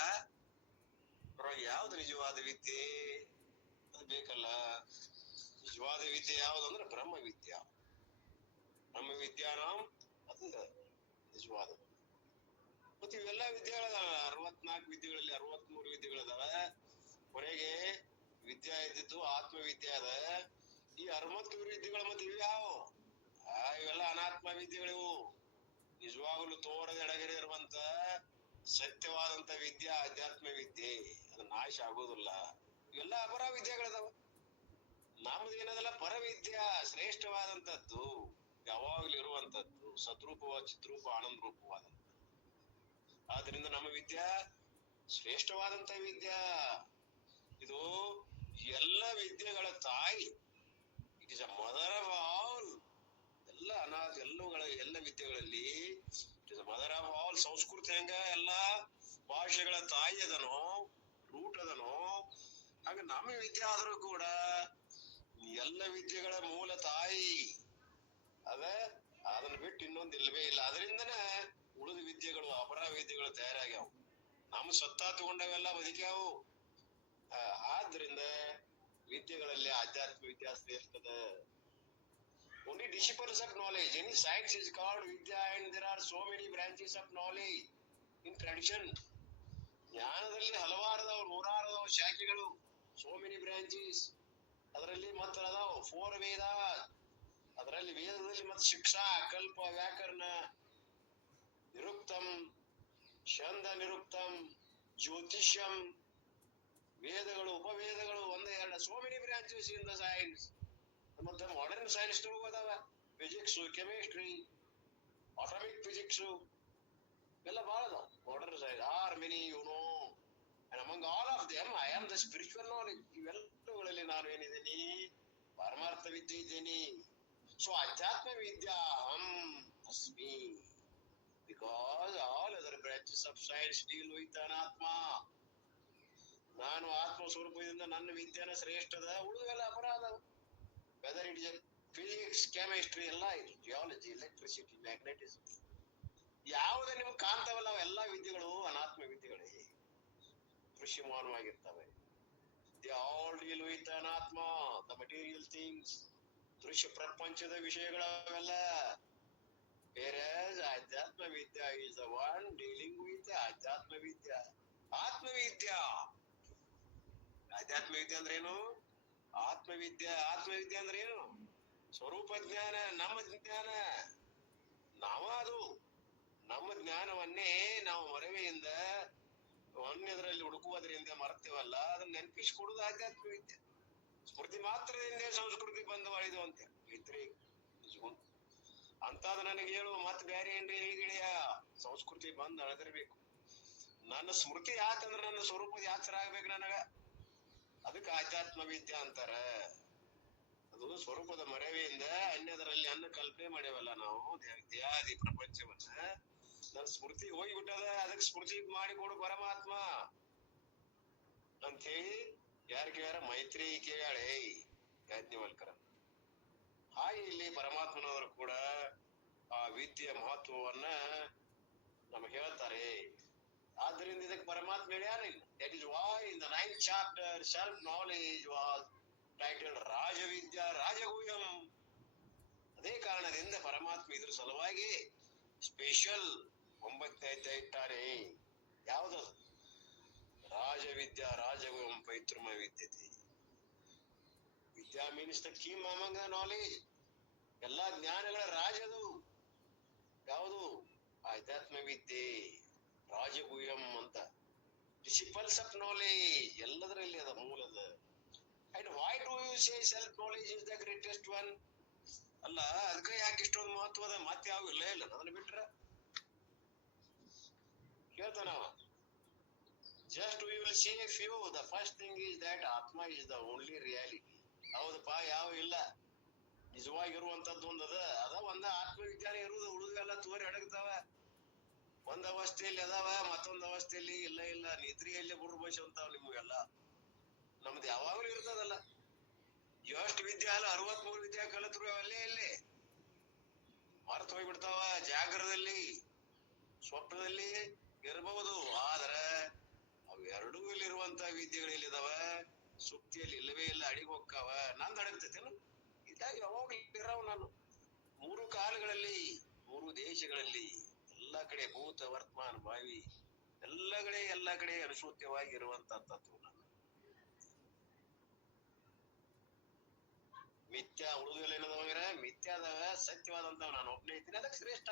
ಯಾವ್ದು ನಿಜವಾದ ವಿದ್ಯೆ? ಅದು ಬೇಕಲ್ಲ. ನಿಜವಾದ ವಿದ್ಯೆ ಯಾವ್ದಂದ್ರೆ ಬ್ರಹ್ಮ ವಿದ್ಯಾ. ಬ್ರಹ್ಮ ವಿದ್ಯಾನಾಂ ಅದು ನಿಜವಾದ. ಮತ್ತೆ ಇವೆಲ್ಲ ವಿದ್ಯೆಗಳದಾವ, 64 ವಿದ್ಯೆಗಳಲ್ಲಿ 63 ವಿದ್ಯೆಗಳಿದಾವ. ಕೊನೆಗೆ ವಿದ್ಯಾ ಇದ್ದಿದ್ದು ಆತ್ಮವಿದ್ಯೆ ಅದ. ಈ 63 ವಿದ್ಯೆಗಳ ಮತ್ತೆ ಇವು ಯಾವ? ಇವೆಲ್ಲ ಅನಾತ್ಮ ವಿದ್ಯೆಗಳಿವು. ನಿಜವಾಗ್ಲೂ ಯಾವಾಗ್ಲೂ ತೋರದ ಎಡಗಡೆ ಇರುವಂತ ಸತ್ಯವಾದಂತ ವಿದ್ಯೆ ಆಧ್ಯಾತ್ಮ ವಿದ್ಯೆ, ಅದು ನಾಶ ಆಗೋದಿಲ್ಲ. ಇವೆಲ್ಲ ಅಪರ ವಿದ್ಯೆಗಳಿದಾವ. ನಮ್ದೇನದಲ್ಲ ಪರವಿದ್ಯಾ ಶ್ರೇಷ್ಠವಾದಂತದ್ದು, ಯಾವಾಗ್ಲೂ ಇರುವಂತದ್ದು, ಸದ್ರೂಪವ ಚಿತ್ರೂಪ ಆನಂದ ರೂಪವಾದ. ಆದ್ರಿಂದ ನಮ್ಮ ವಿದ್ಯಾ ಶ್ರೇಷ್ಠವಾದಂತ ವಿದ್ಯಾ. ಇದು ಎಲ್ಲ ವಿದ್ಯೆಗಳ ತಾಯಿ. It is a mother of all. ಎಲ್ಲ ಎಲ್ಲ ವಿದ್ಯೆಗಳಲ್ಲಿ it is a mother of all. ಸಂಸ್ಕೃತಿ ಹೆಂಗ ಎಲ್ಲ ಭಾಷೆಗಳ ತಾಯಿ ಅದನೋ, ರೂಟ್ ಅದನೋ, ಹಾಗೆ ನಮ್ಮ ವಿದ್ಯೆ ಆದ್ರೂ ಕೂಡ ಎಲ್ಲ ವಿದ್ಯೆಗಳ ಮೂಲ ತಾಯಿ ಅದನ್ನ ಬಿಟ್ಟು ಇನ್ನೊಂದು ಇಲ್ವೇ ಇಲ್ಲ. ಅದರಿಂದನೇ ಉಳಿದ ವಿದ್ಯೆಗಳು ಅಪರ ವಿದ್ಯೆಗಳು ತಯಾರಾಗ್ಯಾವ. ನಮ್ಮ ಸತ್ತ ತಗೊಂಡವೆಲ್ಲ ಬದುಕ್ಯಾವು. ಆದ್ರಿಂದ ವಿದ್ಯೆಗಳಲ್ಲಿ ಆಧ್ಯಾತ್ಮ ವಿದ್ಯಾ ಶ್ರೇಷ್ಠದ. Only disciples of knowledge. Any science is called vidya, and there are so many branches of knowledge in tradition. ಜ್ಞಾನದಲ್ಲಿ ಹಲವಾರದವು, ನೂರಾರದವು ಶಾಖೆಗಳು, ಸೋ ಮೆನಿ ಬ್ರಾಂಚಸ್. ಅದರಲ್ಲಿ ಮಾತ್ರ ಅದಾವ 4 ವೇದ. ಅದರಲ್ಲಿ ವೇದದಲ್ಲಿ ಮತ್ತೆ ಶಿಕ್ಷಾ, ಕಲ್ಪ, ವ್ಯಾಕರಣ, ನಿರುಕ್ತಂ, ಛಂದ ನಿರುಕ್ತಂ, ಜ್ಯೋತಿಷ್ಯಂ, ವೇದಗಳು, ಉಪವೇದಗಳು, 1, 2, so many branches in the science. ಮತ್ತೆ ಮಾಡರ್ನ್ ಸೈನ್ಸ್ ಅದಾವ, ಫಿಸಿಕ್ಸ್, ಕೆಮಿಸ್ಟ್ರಿ, ಅಟಾಮಿಕ್ ಫಿಸಿಕ್ಸ್, ಎಲ್ಲ ಬಹಳ ಅದಾವ. Modern science are many, you know, and among all of them I am the spiritual knowledge. ಇವೆಲ್ಲಗಳಲ್ಲಿ ನಾನು ಏನಿದ್ದೀನಿ, ಪರಮಾರ್ಥ ವಿದ್ಯೆ ಇದ್ದೀನಿ. ಸೊ ಅಧ್ಯಾತ್ಮ ವಿದ್ಯಾ ಅಹಂ ಅಸ್ಮಿ, because all other branches of science deal with ಅನಾತ್ಮ. ನಾನು ಆತ್ಮ ಸ್ವರೂಪದಿಂದ ನನ್ನ ವಿದ್ಯಾನ ಶ್ರೇಷ್ಠದ, ಉಳಿದವೆಲ್ಲ ಅಪರಾಧ. Whether it is physics, chemistry, ಎಲ್ಲ ಇದು ಜಿಯಾಲಜಿ, ಎಲೆಕ್ಟ್ರಿಸಿಟಿ, ಮ್ಯಾಗ್ನೆಟಿಸಮ್, ಯಾವುದೇ ನಿಮ್ಗೆ ಕಾಣ್ತಾವಲ್ಲ ಅವೆಲ್ಲ ವಿದ್ಯೆಗಳು ಅನಾತ್ಮ ವಿದ್ಯೆಗಳೇ, ದೃಶ್ಯಮಾನವಾಗಿರ್ತವೆ. ದೇ ಆಲ್ ಡೀಲ್ ವಿತ್ ಅನಾತ್ಮ, ದ ಮಟೀರಿಯಲ್ ಥಿಂಗ್ಸ್, ದೃಶ್ಯ ಪ್ರಪಂಚದ ವಿಷಯಗಳವೆಲ್ಲ. whereas ಆಧ್ಯಾತ್ಮ ವಿದ್ಯಾ is the one dealing with ಆಧ್ಯಾತ್ಮ ವಿದ್ಯಾ, ಆತ್ಮವಿದ್ಯಾ. ಆಧ್ಯಾತ್ಮ ವಿದ್ಯೆ ಅಂದ್ರೆ ಏನು? ಆತ್ಮವಿದ್ಯಾ. ಆತ್ಮವಿದ್ಯೆ ಅಂದ್ರೆ ಏನು? ಸ್ವರೂಪ ಜ್ಞಾನ, ನಮ್ಮ ಜ್ಞಾನ. ಅದು ನಮ್ಮ ಜ್ಞಾನವನ್ನೇ ನಾವು ಮರವೆಯಿಂದ ಅನ್ಯದ್ರಲ್ಲಿ ಹುಡುಕುವುದರಿಂದ ಮರ್ತೇವಲ್ಲ, ಅದನ್ನ ನೆನಪಿಸಿಕೊಡುದು ಆಧ್ಯಾತ್ಮ ವಿದ್ಯೆ. ಸ್ಮೃತಿ ಮಾತ್ರದಿಂದ ಸಂಸ್ಕೃತಿ ಬಂಧವಾಳಿದು ಅಂತ ಇದ್ರೆ ಅಂತಾದ ನನಗೆ ಹೇಳು, ಮತ್ ಬೇರೆ ಏನ್ರಿ ಹೇಳಿಗೆಳೆಯ, ಸಂಸ್ಕೃತಿ ಬಂದ್ ಅಳದಿರ್ಬೇಕು. ನನ್ನ ಸ್ಮೃತಿ ಯಾಕಂದ್ರೆ ನನ್ನ ಸ್ವರೂಪದ ಯಾತ್ರೆ ಆಗ್ಬೇಕು ನನಗ. ಅದಕ್ಕೆ ಆಧ್ಯಾತ್ಮ ವಿದ್ಯಾ ಅಂತಾರ. ಅದು ಸ್ವರೂಪದ ಮರವೆಯಿಂದ ಅನ್ಯದರಲ್ಲಿ ಅನ್ನ ಕಲ್ಪನೆ ಮಾಡ್ಯವಲ್ಲ ನಾವು, ದೇಹಾದಿ ಪ್ರಪಂಚವನ್ನ. ನನ್ನ ಸ್ಮೃತಿ ಹೋಗಿಬಿಟ್ಟದ, ಅದಕ್ಕೆ ಸ್ಮೃತಿ ಮಾಡಿಕೊಡು ಪರಮಾತ್ಮ ಅಂತ ಹೇಳಿ ಯಾರು ಕೇಳ್ಯಾರ? ಮೈತ್ರಿ ಕೇಳ್ಯಾಳೆ ಯಾಜ್ಞವಲ್ಕರ. ಹಾಗೆ ಇಲ್ಲಿ ಪರಮಾತ್ಮನವರು ಕೂಡ ಆ ವಿದ್ಯೆಯ ಮಹತ್ವವನ್ನ ನಮಗೆ ಹೇಳ್ತಾರೆ. ಆದ್ದರಿಂದ ಇದಕ್ಕೆ ಪರಮಾತ್ಮ ಹೇಳ್ಯಾರಿಲ್ಲ. That is why in the 9th chapter self knowledge was titled ರಾಜವಿದ್ಯಾ ರಾಜಗುಹ್ಯಂ. ಅದೇ ಕಾರಣದಿಂದ ಪರಮಾತ್ಮ ಇದ್ರ ಸಲುವಾಗಿ ಸ್ಪೆಷಲ್ 9ನೇ ಅಧ್ಯಾಯ ಇಟ್ಟಾರೆ. ಯಾವ್ದದು? ರಾಜವಿದ್ಯಾ ರಾಜಗುಹ್ಯಂ ಪೈತೃಮ ವಿದ್ಯತೆ. ವಿದ್ಯಾ means the king among the knowledge. ಎಲ್ಲಾ ಜ್ಞಾನಗಳ ರಾಜದು ಯಾವುದು? ಆಧ್ಯಾತ್ಮ ವಿದ್ಯೆ, ರಾಜಗುಹ್ಯಂ ಅಂತ. ಡಿಸಿಪಲ್ಸ್ ಆಫ್ ನಾಲೆಜ್ ಎಲ್ಲದರಲ್ಲಿ ಅದ ಮೂಲದ. And why do you say self knowledge is the greatest one? ಅಲ್ಲ, ಅದಕ್ಕೆ ಯಾಕೆ ಇಷ್ಟೊಂದು ಮಹತ್ವದ? ಮತ್ತೆ ಯಾವ ಇಲ್ಲ ಇಲ್ಲ ಅದನ್ನ ಬಿಟ್ರ ಕೇಳ್ತಾನವ. Just we will see a few. The first thing is that Atma is the only reality. ಹೌದಪ್ಪ, ಯಾವ ಇಲ್ಲ, ನಿಜವಾಗಿರುವಂತದ್ದು ಒಂದದ. ಒಂದ ಆತ್ಮವಿಜ್ಞಾನ ಇರುವುದು, ಉಳಿದೆಲ್ಲ ತೋರಿ ಅಡಗ್ತಾವ. ಒಂದ್ ಅವಸ್ಥೆಯಲ್ಲಿ ಅದಾವ, ಮತ್ತೊಂದ್ ಅವಸ್ಥೆಯಲ್ಲಿ ಇಲ್ಲ. ನಿದ್ರೆಯಲ್ಲಿ ಬುರ್ಬಸಂತಾವ ನಿಮ್ಗೆಲ್ಲ. ನಮ್ದು ಯಾವಾಗ್ಲೂ ಇರ್ತದಲ್ಲ. ಎಷ್ಟು ವಿದ್ಯೆ ಅಲ್ಲ, 63 ವಿದ್ಯಾ ಕಲಿತರು ಅಲ್ಲೇ ಮರ್ತು ಹೋಗ್ಬಿಡ್ತಾವ. ಜಾಗ್ರದಲ್ಲಿ, ಸ್ವಪ್ನದಲ್ಲಿ ಇರಬಹುದು, ಆದ್ರೆ ಅವೆರಡೂ ಇಲ್ಲಿರುವಂತ ವಿದ್ಯೆಗಳು ಎಲ್ಲಿದಾವ? ಸುಪ್ತಿಯಲ್ಲಿ ಇಲ್ಲವೇ ಇಲ್ಲ, ಅಡಿಗೆ ಹೋಗ್ತಾವ. ನಂದು ಅಡಗ್ತೈತೇನು? ಇದಾಗ ಯಾವಾಗ್ಲೂ ಇರವ್ ನಾನು. 3 ಕಾಲಗಳಲ್ಲಿ, 3 ದೇಶಗಳಲ್ಲಿ, ಎಲ್ಲ ಕಡೆ ಭೂತ ವರ್ತಮಾನ ಭಾವಿ ಎಲ್ಲ ಕಡೆ ಅನುಸೂತ್ಯವಾಗಿ ಇರುವಂತ ತತ್ವ ನಾನು. ಮಿಥ್ಯಾ ಉಳಿದೆಲ್ಲ ಏನದವ? ಮಿಥ್ಯಾದವ, ಸತ್ಯವಾದಂತವ ನಾನು ಒಬ್ಬನೇ ಇದ್ದೀನಿ, ಅದಕ್ಕೆ ಶ್ರೇಷ್ಠ.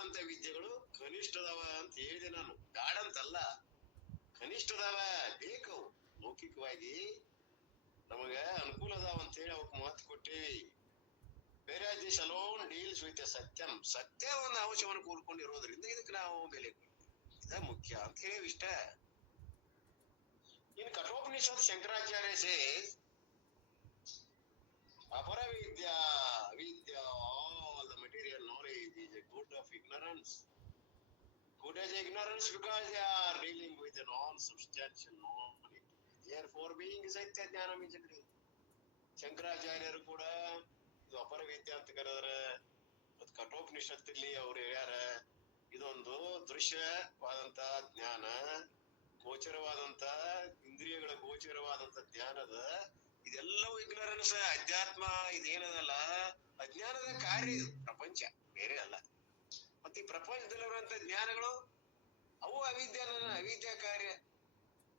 ವಿಧವಾದಂತ ವಿದ್ಯೆಗಳು ಕನಿಷ್ಠದವ ಅಂತ ಹೇಳಿದೆ ನಾನು. ಬ್ಯಾಡಂತಲ್ಲ, ಕನಿಷ್ಠದವ ಬೇಕು. ಮೌಖಿಕವಾಗಿ ನಮಗ ಅನುಕೂಲ ಅದಾವ ಅಂತ ಹೇಳಿ ಅವಕ್ ಮಾತು ಕೊಟ್ಟೇವಿ. ಬೇರೆ ದಿಸ್ ಅಲೋನ್ ಡೀಲ್ಸ್ ವಿತ್ ಸತ್ಯಂ. ಸತ್ಯ ಒಂದು ಅಂಶವನ್ನು ಕೂಡ್ಕೊಂಡಿರೋದ್ರಿಂದ ಇದಕ್ಕೆ ನಾವು ಬೆಲೆ ಇದ ಮುಖ್ಯ ಅಂತ ಹೇಳಿ ಇಷ್ಟ. ಇನ್ ಕಠೋಪನಿಷತ್ ಶಂಕರಾಚಾರ್ಯ ಸೇಸ್ ಅಪರ ವಿದ್ಯಾ ವಿದ್ಯಾ all the material knowledge is a good of ignorance. Good as ignorance because they are dealing with a non-substantial knowledge. Therefore being satya jnanam is great. ಶಂಕರಾಚಾರ್ಯರು ಕೂಡ ಇದು ಅಪರ ವಿದ್ಯೆ ಅಂತ ಕರೆದ್ರೆ ಮತ್ ಕಠೋಪನಿಷತ್ತಲ್ಲಿ ಅವ್ರು ಹೇಳ್ಯಾರ ಇದೊಂದು ದೃಶ್ಯವಾದಂತ ಜ್ಞಾನ, ಗೋಚರವಾದಂತ ಇಂದ್ರಿಯಗಳ ಗೋಚರವಾದಂತ ಜ್ಞಾನದ ಇದೆಲ್ಲವೂ ಇಗ್ನರೆನ್ಸ್. ಅಧ್ಯಾತ್ಮ ಇದೇನದಲ್ಲ ಅಜ್ಞಾನದ ಕಾರ್ಯ, ಇದು ಪ್ರಪಂಚ ಬೇರೆ ಅಲ್ಲ. ಮತ್ತೆ ಈ ಪ್ರಪಂಚದಲ್ಲಿರುವಂತ ಜ್ಞಾನಗಳು ಅವು ಅವಿದ್ಯಾ ಕಾರ್ಯ.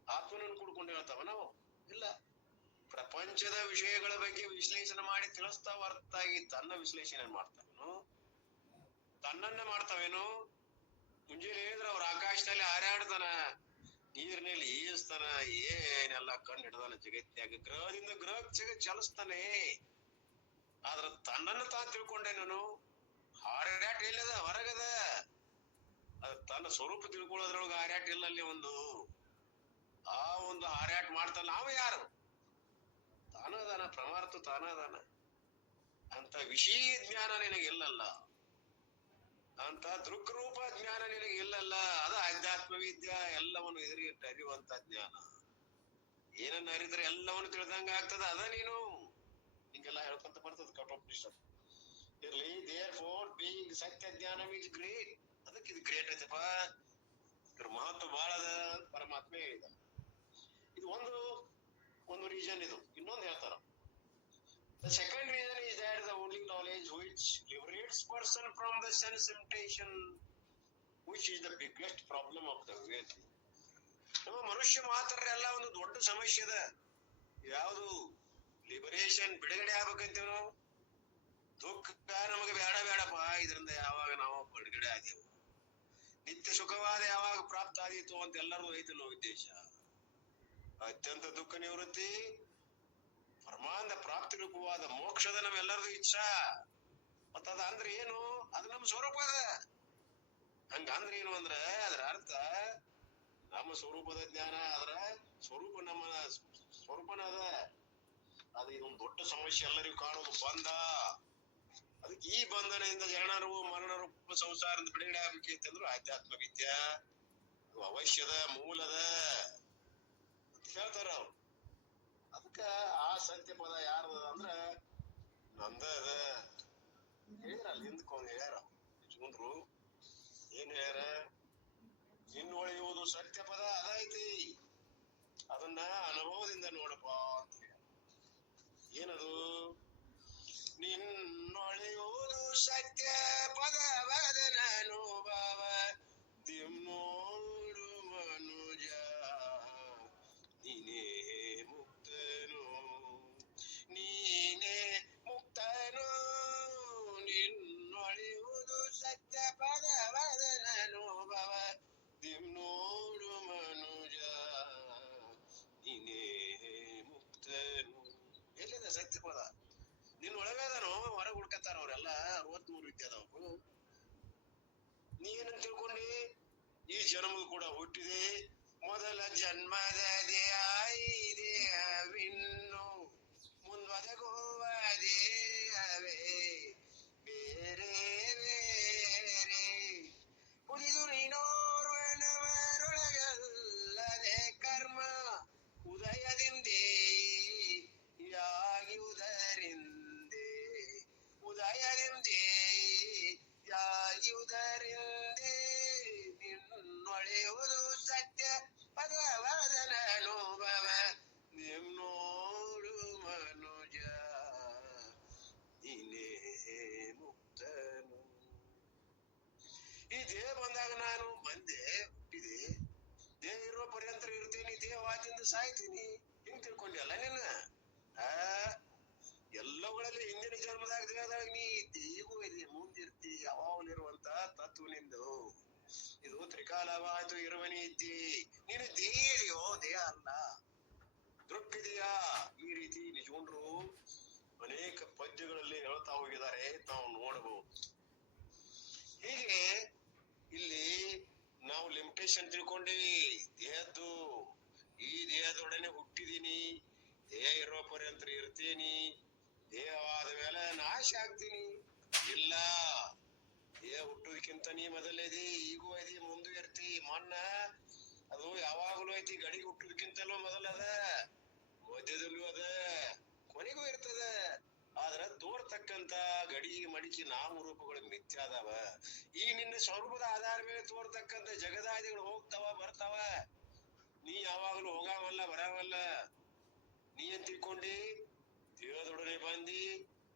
ಆತ್ಮನನ್ನು ಕೂಡ್ಕೊಂಡು ಹೇಳ್ತಾವ ನಾವು ಇಲ್ಲ. ಪ್ರಪಂಚದ ವಿಷಯಗಳ ಬಗ್ಗೆ ವಿಶ್ಲೇಷಣೆ ಮಾಡಿ ತಿಳಿಸ್ತಾವ ಹೊರತಾಗಿ ತನ್ನ ವಿಶ್ಲೇಷಣೆ ಮಾಡ್ತಾವೇನು, ತನ್ನನ್ನ ಮಾಡ್ತಾವೇನು? ಮುಂಜಾನೆ ಹೇಳಿದ್ರೆ ಅವ್ರ ಆಕಾಶದಲ್ಲಿ ಹಾರಾಡ್ತಾನ, ನೀರಿನಲ್ಲಿ ಈಸ್ತಾನ, ಏನೆಲ್ಲ ಕಂಡು ಹಿಡ್ದಾನ ಜಗತ್ನ್ಯಾಗ, ಗ್ರಹದಿಂದ ಗ್ರಹಕ್ಕೆ ಚಲಿಸ್ತಾನೆ. ಆದ್ರ ತನ್ನನ್ನು ತಾನು ತಿಳ್ಕೊಂಡೆ ನಾನು. ಹಾರಾಟ ಎಲ್ಲದ ಹೊರಗದ, ಅದ ತನ್ನ ಸ್ವರೂಪ ತಿಳ್ಕೊಳ್ಳೋದ್ರೊಳಗ ಹಾರಾಟ ಇಲ್ಲ. ಅಲ್ಲಿ ಆ ಒಂದು ಹಾರಾಟ ಮಾಡ್ತಾನ. ನಾವು ಯಾರು? ತಾನದಾನ, ಪ್ರಮಾರ್ಥ ತಾನದಾನ. ಅಂತ ವಿಷಯ ಜ್ಞಾನ ನಿನಗೆ ಇಲ್ಲಲ್ಲ, ಅಂತ ದೃಗ್ರೂಪ ಜ್ಞಾನ ನಿನಗೆ ಇಲ್ಲಲ್ಲ. ಅದ ಆಧ್ಯಾತ್ಮ ವಿದ್ಯಾ. ಎಲ್ಲವನ್ನು ಎದುರಿಟ್ಟು ಅರಿಯುವಂತ ಜ್ಞಾನ. ಏನನ್ನ ಅರಿದ್ರೆ ಎಲ್ಲವನ್ನು ತಿಳಿದಂಗ ಆಗ್ತದ. ಅದ ನೀನು ಹಿಂಗೆಲ್ಲ ಹೇಳ್ಕೊಂತ ಬರ್ತದ ಕಠೋಪನಿಷತ್ ಇರ್ಲಿ. ದೇರ್ ಫೋರ್ ಬೀಯಿಂಗ್ ಸತ್ಯ ಜ್ಞಾನ ಈಸ್ ಗ್ರೇಟ್. ಅದಕ್ಕೆ ಇದು ಗ್ರೇಟ್ ಐತಪ್ಪ, ಇದ್ರ ಮಹತ್ವ ಬಹಳ ಅದ. ಪರಮಾತ್ಮ ಹೇಳಿದ. ಇದು ಒಂದು ರೀಸನ್. ಇದು ಇನ್ನೊಂದು ಹೇಳ್ತಾರ. The second reason is that the only knowledge which liberates person from the sense temptation, which is the biggest problem of the world. ನಮ್ಮ ಮನುಷ್ಯ ಮಾತ್ರ ಎಲ್ಲ ಒಂದು ದೊಡ್ಡ ಸಮಸ್ಯೆ ಅದ. ಯಾವುದು? ಲಿಬರೇಷನ್, ಬಿಡುಗಡೆ ಆಗ್ಬೇಕಂತೀವಿ ನಾವು. ದುಃಖ ನಮಗೆ ಬೇಡಪ್ಪ, ಇದರಿಂದ ಯಾವಾಗ ನಾವು ಬಿಡುಗಡೆ ಆದೆವು, ನಿತ್ಯ ಸುಖವಾದ ಯಾವಾಗ ಪ್ರಾಪ್ತ ಆದೀತು ಅಂತ ಎಲ್ಲರೂ ಐತಲ್ಲ ಉದ್ದೇಶ. ಅತ್ಯಂತ ದುಃಖ ನಿವೃತ್ತಿ, ಪರಮಾನಂದ ಪ್ರಾಪ್ತಿ ರೂಪವಾದ ಮೋಕ್ಷದ ನಮ್ಮೆಲ್ಲರದು ಇಚ್ಛಾ. ಮತ್ತದ ಅಂದ್ರೆ ಏನು? ಅದು ನಮ್ಮ ಸ್ವರೂಪ ಅದ. ಹಂಗಂದ್ರೆ ಏನು ಅಂದ್ರ ಅದ್ರ ಅರ್ಥ ನಮ್ಮ ಸ್ವರೂಪದ ಜ್ಞಾನ. ಅದರ ಸ್ವರೂಪ ನಮ್ಮ ಸ್ವರೂಪನ ಅದ. ಅದು ಇದೊಂದು ದೊಡ್ಡ ಸಮಸ್ಯೆ ಎಲ್ಲರಿಗೂ ಕಾಣೋದು ಬಂಧ. ಅದಕ್ಕೆ ಈ ಬಂಧನದಿಂದ ಜನರು ಮರಣ ರೂಪ ಸಂಸಾರದ ಬಿಡುಗಡೆ ಆಗ್ಬೇಕಂತಂದ್ರು ಆಧ್ಯಾತ್ಮ ವಿದ್ಯಾ ಅವಶ್ಯದ, ಮೂಲದ ಅಂತ ಹೇಳ್ತಾರ ಅವ್ರು. ಅದಕ್ಕ ಆ ಸತ್ಯ ಪದ ಯಾರದ ಅಂದ್ರ ನಂದ ಅದ. ಹೇಳ್ಯಾರ ಅಲ್ಲಿ ಹಿಂದಕ್ಕೊಂದು ಹೇಳ್ಯಾರ ಯಜಮಾನ್ರು. ಏನ್ ಹೇಳ್ಯಾರ? ನಿನ್ನೊಳೆಯುವುದು ಸತ್ಯ ಪದ ಅದೈತಿ, ಅದನ್ನ ಅನುಭವದಿಂದ ನೋಡಪ್ಪ ಅಂತ ಹೇಳ. ಏನದು? ನಿನ್ನೊಳೆಯುವುದು ಸತ್ಯ ಪದವದನ ಅನುಭವ ದಿಮ್ಮೋಡು ಮನುಜ ನೀನೇ ಮುಕ್ತನು, ನೀನೇ ಮುಕ್ತನು. ನಿನ್ನೊಳೆಯುವುದು ಸತ್ಯ ಪದವದನ ಅನುಭವ ದಿಮ್ಮೋಡು ಮನುಜ ನೀನೇ ಮುಕ್ತನು. ಎಲ್ಲಿದೆ ಸತ್ಯ ಪದ? ನಿನ್ ಒಳಗದನು, ಹೊರಗೆ ಹುಡ್ಕತ್ತಾರ ಅವ್ರೆಲ್ಲ. 63 ವಿದ್ಯೆ ಅದಾವ. ನೀ ಏನಂತ ತಿಳ್ಕೊಂಡಿ? ಈ ಜನ್ಮವು ಕೂಡ ಹುಟ್ಟಿದೆ, ಮೊದಲ ಜನ್ಮದ ದೇಹವಿನ್ನು ಮುಂದೊದಗುವ ದೇಹವೇ ಬೇರೆ ಬೇರೆ. ಉಳಿದು ನೀನೋರ್ವನವರೊಳಗಲ್ಲದೆ ಕರ್ಮ ಉದಯದಿಂದೇ ಯಾಗಿಯುವುದರಿಂದೇ, ಉದಯದಿಂದೇ ಯಾಗಿಯುವುದರಿಂದೇ. ನಿನ್ನೊಳೆಯುವುದು ಸತ್ಯ ಪದವದನ ಅನುಭವ ನಿನ್ನೋಡು ಮನುಜ ನೀನೇ ಮುಕ್ತನು. ಈ ದೇಹ ಬಂದಾಗ ನಾನು ಬಂದೆ, ಹುಟ್ಟಿದೆ, ದೇಹ ಇರುವ ಪರ್ಯಂತರ ಇರ್ತೀನಿ, ದೇಹವಾದಿಂದ ಸಾಯ್ತೀನಿ. ಹಿಂಗ್ ತಿಳ್ಕೊಂಡಲ್ಲ ನಿನ್ನ. ಎಲ್ಲವುಗಳಲ್ಲಿ ಹಿಂದಿನ ಜನ್ಮದಾಗ ದೇಹದಾಗ ನೀ ಈಗೂ ಇದೆ, ಮುಂದಿರ್ತಿ. ಯಾವಾಗಲಿರುವಂತ ತತ್ವ ಕಾಲವಾಯ್ತು ಇರುವನಿ ಇದ್ದಿ, ನೀನು ದೇಹದೆಯೋ, ದೇಹ ಅಲ್ಲ, ದೃಕ್ಕಿದೆಯಾ. ಈ ರೀತಿ ನಿಜಗೊಂಡ್ರು ಅನೇಕ ಪದ್ಯಗಳಲ್ಲಿ ಹೇಳ್ತಾ ಹೋಗಿದ್ದಾರೆ, ನಾವು ನೋಡಬಹುದು. ಹೀಗೆ ಇಲ್ಲಿ ನಾವು ಲಿಮಿಟೇಷನ್ ತಿಳ್ಕೊಂಡಿವಿ ದೇಹದ್ದು. ಈ ದೇಹದೊಡನೆ ಹುಟ್ಟಿದೀನಿ, ದೇಹ ಇರೋ ಪರ್ಯಂತ ಇರ್ತೀನಿ, ದೇಹವಾದ ಮೇಲೆ ನಾಶ ಆಗ್ತೀನಿ. ಇಲ್ಲ, ದೇಹ ಹುಟ್ಟೋದಕ್ಕಿಂತ ನೀ ಮೊದಲೇದಿ, ಈಗೂ ಐತಿ, ಮುಂದೂ ಇರ್ತಿ. ಮಣ್ಣ ಅದು ಯಾವಾಗಲೂ ಐತಿ, ಗಡಿಗೆ ಹುಟ್ಟೋದಕ್ಕಿಂತಲೂ ಮೊದಲದ, ಮಧ್ಯದಲ್ಲೂ ಅದ, ಕೊನೆಗೂ ಇರ್ತದ. ಆದ್ರ ತೋರ್ತಕ್ಕಂತ ಗಡಿ ಮಡಿಕೆ ನಾಮ ರೂಪಗಳು ಮಿಥ್ಯ ಅದಾವ. ಈ ನಿನ್ನ ಸ್ವರೂಪದ ಆಧಾರ ಮೇಲೆ ತೋರ್ತಕ್ಕಂತ ಜಗದಾದಿಗಳು ಹೋಗ್ತಾವ ಬರ್ತಾವ. ನೀ ಯಾವಾಗಲೂ ಹೋಗಾವಲ್ಲ ಬರಾವಲ್ಲ. ನೀ ಏನ್ ತಿಳ್ಕೊಂಡಿ? ದೇಹದೊಡನೆ ಬಂದಿ,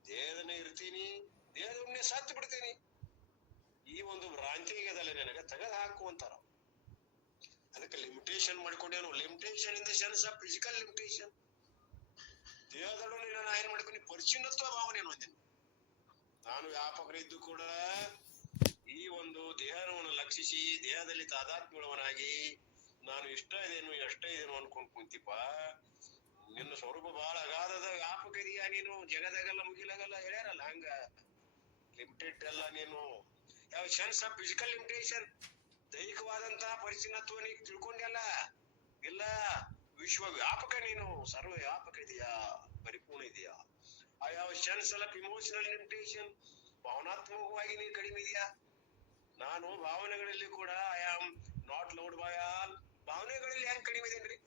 ದೇಹದನ್ನೇ ಇರ್ತೀನಿ, ದೇಹದೊಡನೆ ಸತ್ತು ಬಿಡ್ತೀನಿ. ಈ ಒಂದು ಭ್ರಾಂತಿ ಅದಲ್ಲ ನನಗ ತೆಗೆದು ಹಾಕುವಂತಾರ. ಅದಕ್ಕೆ ಲಿಮಿಟೇಷನ್ ಮಾಡ್ಕೊಂಡೇನು. Limitation in the sense of physical limitation. ದೇಹದೊಡನೆ ನಾನು ಏನ್ ಮಾಡ್ಕೊಂಡು ಪರಿಚಿನ್ನತ್ವ ಭಾವನೆಯನ್ನು ಹೊಂದಿನಿ. ನಾನು ವ್ಯಾಪಕರಿದ್ದು ಕೂಡ ಈ ಒಂದು ದೇಹವನ್ನು ಲಕ್ಷಿಸಿ ದೇಹದಲ್ಲಿ ತಾದಾತ್ಮ್ಯಳವನಾಗಿ ನಾನು ಇಷ್ಟ ಇದೇನು ಎಷ್ಟ ಇದೇನು ಅನ್ಕೊಂಡ್ ಕುಂತಿಪ್ಪ. ನಿನ್ನ ಸ್ವರೂಪ ಬಹಳ ಅಗಾಧದ, ವ್ಯಾಪಕ ಇದೆಯಾ ನೀನು, ಜಗದಾಗಲ್ಲ ಮುಗಿಲಾಗಲ್ಲ ಹೇಳ್ಯಾರಲ್ಲ. ಹಂಗ ಲಿಮಿಟೆಡ್ ಅಲ್ಲ ನೀನು. ಯಾವ ಸೆನ್ಸ್ ಆಫ್ ಫಿಸಿಕಲ್ ಲಿಮಿಟೇಷನ್, ದೈಹಿಕವಾದಂತಹ ಪರಿಚಿನ್ನತ್ವ ನೀ ತಿಳ್ಕೊಂಡಲ್ಲ. ಇಲ್ಲ, ವಿಶ್ವ ವ್ಯಾಪಕ ನೀನು, ಸರ್ವ ವ್ಯಾಪಕ ಇದೆಯಾ, ಪರಿಪೂರ್ಣ ಇದೆಯಾ. I have sense of emotional limitation, ಭಾವನಾತ್ಮಕವಾಗಿ ನೀ ಕಡಿಮೆ ಇದೆಯಾ. ನಾನು ಭಾವನೆಗಳಲ್ಲಿ ಕೂಡ I am not loved by all. ಭಾವನೆಗಳಲ್ಲಿ ಹೆಂಗ್ ಕಡಿಮೆ ಇದೇನ್ರಿ?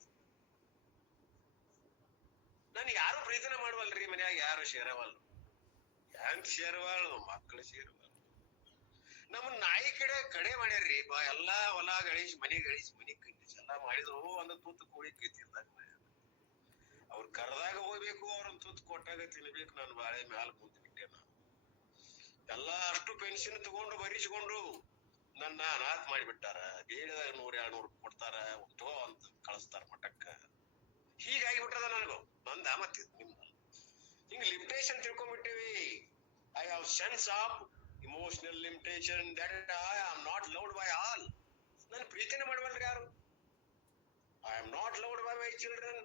ನನ್ ಯಾರು ಪ್ರೀತಿನ ಮಾಡುವಲ್ರಿ, ಮನ್ಯಾಗ ಯಾರು ಸೇರವಲ್ರು. ಹೆಂಗ್ ಸೇರವಾಳು? ಮಕ್ಕಳು ಸೇರವಲ್. ನಮ್ಮ ನಾಯಿ ಕಡೆ ಮಾಡ್ಯಾರ್ರಿ. ಎಲ್ಲಾ ಹೊಲ ಗಳಿಸಿ ಮನಿ ಗಳಿಸಿ ಎಲ್ಲಾ ಮಾಡಿದ್ರು, ಒಂದು ತೂತು ಕೋಳಿ ತಿಂದಾಗ ಅವ್ರ ಕರ್ದಾಗ ಹೋಗ್ಬೇಕು, ಅವ್ರೊಂದ್ ತೂತು ಕೊಟ್ಟಾಗ ತಿನ್ಬೇಕು. ನಾನು ಬಾಳೆ ಮ್ಯಾಲ ಕುಂತು ಬಿಟ್ಟೆ. ನಾನು ಎಲ್ಲಾ ಅಷ್ಟು ಪೆನ್ಷನ್ ತಗೊಂಡು ಬರಿಸ್ಕೊಂಡು ನನ್ನ ಅನಾಥ ಮಾಡಿಬಿಟ್ಟಾರ. ಬೇಡದಾಗ 100-200 ಕೊಡ್ತಾರ, ತಗೋ ಅಂತ ಕಳಿಸ್ತಾರ ಮಠಕ್ಕ. ಹೀಗಾಗಿ ಬಿಟ್ಟದ ನನಗೂ. ನಂದ ಮತ್ತೆ ನಿಮ್ದ ಹಿಂಗ ಲಿಮಿಟೇಷನ್ ತಿಳ್ಕೊಂಡ್ಬಿಟ್ಟಿವಿ. I have sense of emotional limitation, that I am not loved by all. ನನ್ ಪ್ರೀತಿನ ಮಾಡುವಲ್ರಿ ಯಾರು. I am not loved by my children.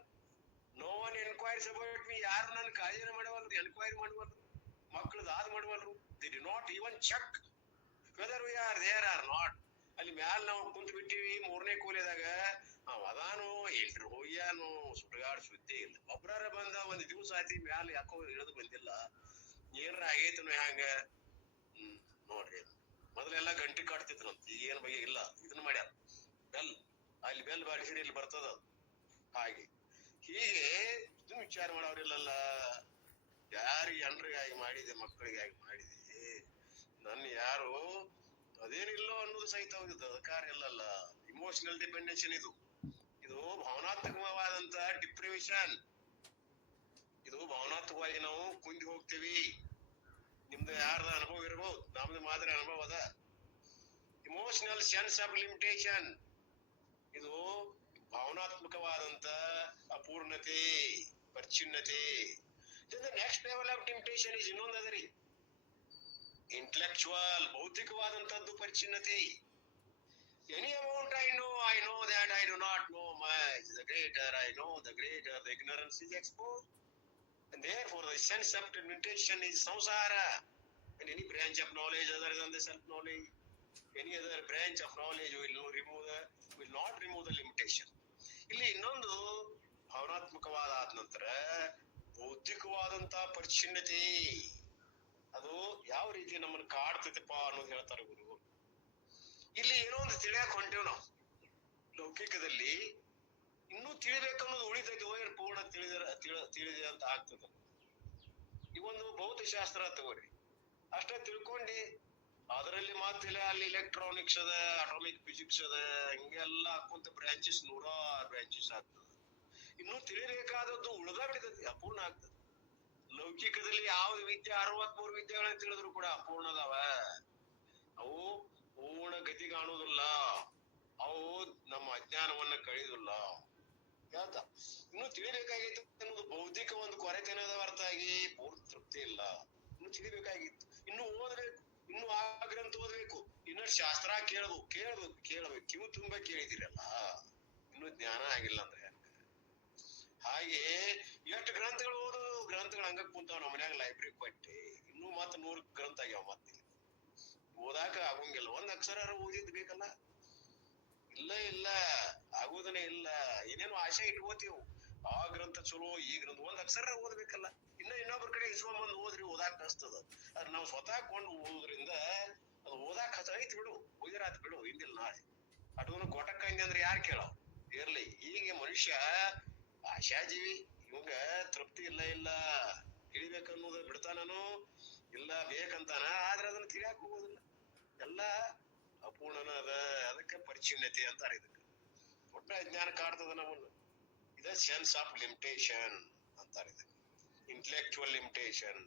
No one enquires about me. ಯಾರು ನನ್ನ ಕಾಳಜಿನ ಮಾಡವಲ್ರು, ಎನ್ಕ್ವೈರಿ ಮಾಡುವಲ್ರು, ಮಕ್ಕಳದ ಆದ್ ಮಾಡುವಲ್ರು. They did not even check whether we are there or not. ಅಲ್ಲಿ ಮ್ಯಾಲ ನಾವು ಕುಂತ ಬಿಟ್ಟಿವಿ 3ನೇ ಕೋಲೆದಾಗ. ಅದಾನು ಎಲ್ರು ಹೋಗ್ಯಾನು, ಸುಡುಗಾಡ್ ಸುದ್ದಿ ಇಲ್ಲ. ಒಬ್ರಾರ ಬಂದ ಒಂದ್ ದಿವ್ಸ ಆಯ್ತಿ, ಮ್ಯಾಲ ಯಾಕೋ ಇಳಿದು ಬಂದಿಲ್ಲ. ಏನ್ರ ಆಗೈತನು ಹ್ಯಾಂಗ? ನೋಡ್ರಿ, ಮೊದಲೆಲ್ಲಾ ಗಂಟಿ ಕಾಡ್ತಿದ್ರಂತ, ಈಗ ಏನ್ ಬಗ್ಗೆ ಇಲ್ಲ. ಇದನ್ನ ಮಾಡ್ಯಾರ, ಬೆಲ್ ಅಲ್ಲಿ ಬೆಲ್ ಬಾಡಿಸಿಡಿ ಇಲ್ಲಿ ಬರ್ತದ. ಹಾಗೆ ಹೀಗೆ ಇದನ್ನ ವಿಚಾರ ಮಾಡೋರಿಲ್ಲಲ್ಲ. ಯಾರಿಗೆ ಜನರಿಗಾಗಿ ಮಾಡಿದೆ, ಮಕ್ಕಳಿಗಾಗಿ ಮಾಡಿದೆ, ನನ್ನ ಯಾರು ಅದೇನಿಲ್ಲೋ ಅನ್ನೋದು ಸಹಿತ ಹೋಗಿದ್ದು ಅಧಿಕಾರ ಇಲ್ಲಲ್ಲ. ಇಮೋಷನಲ್ ಡಿಪೆಂಡೆನ್ಷನ್ ಇದು ಭಾವನಾತ್ಮಕವಾದಂತ ಡಿಪ್ರಿವೇಶನ್. ಇದು ಭಾವನಾತ್ಮಕವಾಗಿ ನಾವು ಕುಂದಿ ಹೋಗ್ತೀವಿ. ನಿಮ್ದು ಯಾರ್ದ ಅನುಭವ ಇರಬಹುದು, ನಮ್ದು ಮಾತ್ರ ಅನುಭವ ಅದ. ಇಮೋಷನಲ್ ಸೆನ್ಸ್ ಆಫ್ ಲಿಮಿಟೇಷನ್, ಇದು ಭಾವನಾತ್ಮಕವಾದಂತ ಅಪೂರ್ಣತೆ, ಪರಿಚ್ಛಿನ್ನತೆ. Next level of limitation is ಇನ್ನೊಂದು ಅದರಿ, ಇಂಟೆಲೆಕ್ಚುವಲ್, ಭೌತಿಕವಾದಂತದ್ದು ಪರಿಚ್ಛಿನ್ನತೆ. Any amount I know that I do not know much. The greater I know, the greater the ignorance is exposed. And therefore the sense of limitation is samsara. And any branch of knowledge other than the self-knowledge, any other branch of knowledge will not remove the limitation. ಇಲ್ಲಿ ಇನ್ನೊಂದು ಭಾವನಾತ್ಮಕವಾದ ಆದ ನಂತರ ಭೌತಿಕವಾದಂತ ಪರಿಚ್ಛಿನ್ನತೆ, ಅದು ಯಾವ ರೀತಿ ನಮ್ಮನ್ನು ಕಾಡ್ತೈತಪ್ಪ ಅನ್ನೋದು ಹೇಳ್ತಾರೆ ಗುರುಗಳು. ಇಲ್ಲಿ ಏನೋ ಒಂದು ತಿಳಿಯಾಕ ಹೊಂಟೇವ್ ನಾವು. ಲೌಕಿಕದಲ್ಲಿ ಇನ್ನೂ ತಿಳಿಬೇಕನ್ನೋದು ಉಳಿತೈತಿ, ಪೂರ್ಣ ತಿಳಿದೆ ಅಂತ ಆಗ್ತದ. ಈ ಒಂದು ಭೌತಶಾಸ್ತ್ರ ತಗೋರಿ, ಅಷ್ಟ ತಿಳ್ಕೊಂಡಿ ಅದರಲ್ಲಿ ಮಾತಿಲ್ಲ. ಅಲ್ಲಿ ಎಲೆಕ್ಟ್ರಾನಿಕ್ಸ್ ಅದ, ಅಟಾಮಿಕ್ ಫಿಸಿಕ್ಸ್ ಅದ, ಹಿಂಗೆಲ್ಲ ಹಾಕುವಂತ ಬ್ರಾಂಚಸ್ 106 ಬ್ರಾಂಚಸ್ ಆಗ್ತದ. ಇನ್ನೂ ತಿಳಿಬೇಕಾದದ್ದು ಉಳ್ದ ಬಿಡ್ತೈತಿ, ಅಪೂರ್ಣ ಆಗ್ತದೆ. ಲೌಕಿಕದಲ್ಲಿ ಯಾವ್ದು ವಿದ್ಯೆ 63 ವಿದ್ಯೆಗಳನ್ನ ತಿಳಿದ್ರು ಕೂಡ ಅಪೂರ್ಣ ಅದಾವ. ಅವು ಪೂರ್ಣ ಗತಿ ಕಾಣುವುದಿಲ್ಲ, ಅವು ನಮ್ಮ ಅಜ್ಞಾನವನ್ನ ಕಳೆಯುವುದಿಲ್ಲ. ಯಾಕ ಇನ್ನು ತಿಳಿಬೇಕಾಗಿತ್ತು ಅನ್ನೋದು ಭೌತಿಕ ಒಂದು ಕೊರತೆ ಅನ್ನೋದ ಅರ್ಥ ಆಗಿ ಪೂರ್ಣ ತೃಪ್ತಿ ಇಲ್ಲ. ಇನ್ನು ತಿಳಿಬೇಕಾಗಿತ್ತು, ಇನ್ನು ಓದಬೇಕು, ಇನ್ನು ಆ ಗ್ರಂಥ ಓದಬೇಕು, ಇನ್ನ ಒಂದಷ್ಟು ಶಾಸ್ತ್ರ ಕೇಳಬೇಕು ಕಿವು ತುಂಬಾ ಕೇಳಿದಿರಲ್ಲ, ಇನ್ನು ಜ್ಞಾನ ಆಗಿಲ್ಲ ಅಂದ್ರೆ ಹಾಗೆ ಎಷ್ಟು ಗ್ರಂಥಗಳು ಓದೋದು, ಗ್ರಂಥಗಳು ಹಂಗ ಕುಂತಾವ ನಮ್ಮ ಮನ್ಯಾಗ ಲೈಬ್ರರಿ ಕೊಟ್ಟಿ, ಇನ್ನೂ ಮತ್ತ 100 ಗ್ರಂಥ ಆಗ್ಯಾವ. ಮತ್ತೆ ಓದಾಕ ಆಗಂಗಿಲ್ಲ, ಒಂದ್ ಅಕ್ಷರ ಓದಿದ್ ಬೇಕಲ್ಲ. ಇಲ್ಲ ಆಗೋದನೇ ಇಲ್ಲ. ಏನೇನೋ ಆಶೆ ಇಟ್ಕೋತೀವ್, ಆ ಗ್ರಂಥ ಚಲೋ, ಈ ಗ್ರಂಥ, ಒಂದ್ ಅಕ್ಷರ ಓದ್ಬೇಕಲ್ಲ. ಇನ್ನೊಬ್ರ ಕಡೆ ಇಸ್ಕೊಂಬಂದ್ ಓದ್ರಿ, ಓದಾಕ್ ಕಸ್ತದ. ಅದ್ ನಾವ್ ಸ್ವತಃ ಕೊಂಡು ಓದೋದ್ರಿಂದ ಅದು ಓದಾಕ್ ಐತಿ ಬಿಡು, ಓದಿರಾತ್ ಬಿಡು, ಹಿಂದಿಲ್ ನಾಳೆ ಅಟೋನು ಕೊಟಕ್ಕ ಅಂದ್ರೆ ಯಾರು ಕೇಳೋ ಇರ್ಲಿ. ಹೀಗೆ ಮನುಷ್ಯ ಆಶಾಜೀವಿ, ಇವಾಗ ತೃಪ್ತಿ ಇಲ್ಲ ತಿಳಿಬೇಕನ್ನೋದು ಬಿಡ್ತಾನನು, ಇಲ್ಲ ಬೇಕಂತಾನ, ಆದ್ರೆ ಅದನ್ನ ತಿಳಿಯಾಕ ಹೋಗೋದಿಲ್ಲ. ಎಲ್ಲ ಅಪೂರ್ಣನ ಅದ, ಅದಕ್ಕೆ ಪರಿಚ್ಛಿನ್ನತೆ ಅಂತಾರೆ. ಇದಕ್ಕೆ ದೊಡ್ಡ ಅಜ್ಞಾನ ಕಾಡ್ತದ ನಮ್ಮನ್ನು. ಇದ ಸೆನ್ಸ್ ಆಫ್ ಲಿಮಿಟೇಷನ್ ಅಂತಾರೆ. ಇದಕ್ಕೆ ಇಂಟೆಲೆಕ್ಚುವಲ್ ಲಿಮಿಟೇಷನ್.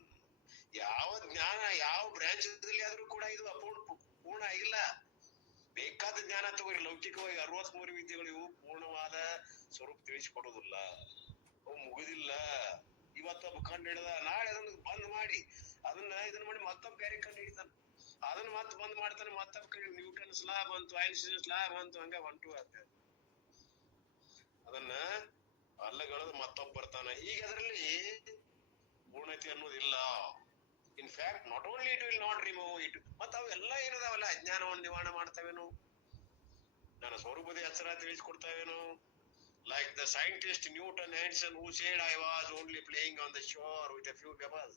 ಯಾವ ಜ್ಞಾನ ಯಾವ ಬ್ರಾಂಚ್ ಆದ್ರೂ ಕೂಡ ಇದು ಪೂರ್ಣ ಆಗಿಲ್ಲ. ಬೇಕಾದ ಜ್ಞಾನ ತಗೋರಿ, ಲೌಕಿಕವಾಗಿ 63 ವಿದ್ಯೆಗಳು ಇವು ಪೂರ್ಣವಾದ ಸ್ವರೂಪ ತಿಳಿಸಿಕೊಡೋದಿಲ್ಲ, ಅವು ಮುಗುದಿಲ್ಲ. ಇವತ್ತೊಬ್ಬ ಕಂಡು ಹಿಡ್ದ, ನಾಳೆ ಅದನ್ನ ಬಂದ್ ಮಾಡಿ ಇದನ್ನ ಮಾಡಿ ಮತ್ತೊಬ್ಬ ಬೇರೆ ಕಂಡು ಹಿಡಿತಾನ, ಅದನ್ನ ಮತ್ ಬಂದ್ ಮಾಡ್ತಾನೆ, ಮತ್ತೊಬ್ಬ ಕಂಡು ನ್ಯೂಟನ್ಸ್ ಲಾ ಬಂತು, ಐನ್ಸ್ಟೀನ್ಸ್ ಲಾ ಬಂತು, ಹಂಗ ಹೊಂಟು ಆಗ್ತದೆ. ಅದನ್ನ ಅಲ್ಲಗಳದು ಮತ್ತೊಬ್ಬ ಬರ್ತಾನ. ಈಗ ಅದರಲ್ಲಿ ಪೂರ್ಣತೆ ಅನ್ನೋದಿಲ್ಲ. In fact not only it will not remove it, ಮತ್ತ ಅವೆಲ್ಲ ಏನದಾವಲ್ಲ ಅಜ್ಞಾನವನ್ನು ನಿವಾರಣೆ ಮಾಡ್ತಾವೇನು, ನನ್ನ ಸ್ವರೂಪದ ಎಚ್ಚರ ತಿಳಿಸ್ಕೊಡ್ತಾವೇನು. Like the scientist Newton Edison who said I was only playing on the shore with a few pebbles.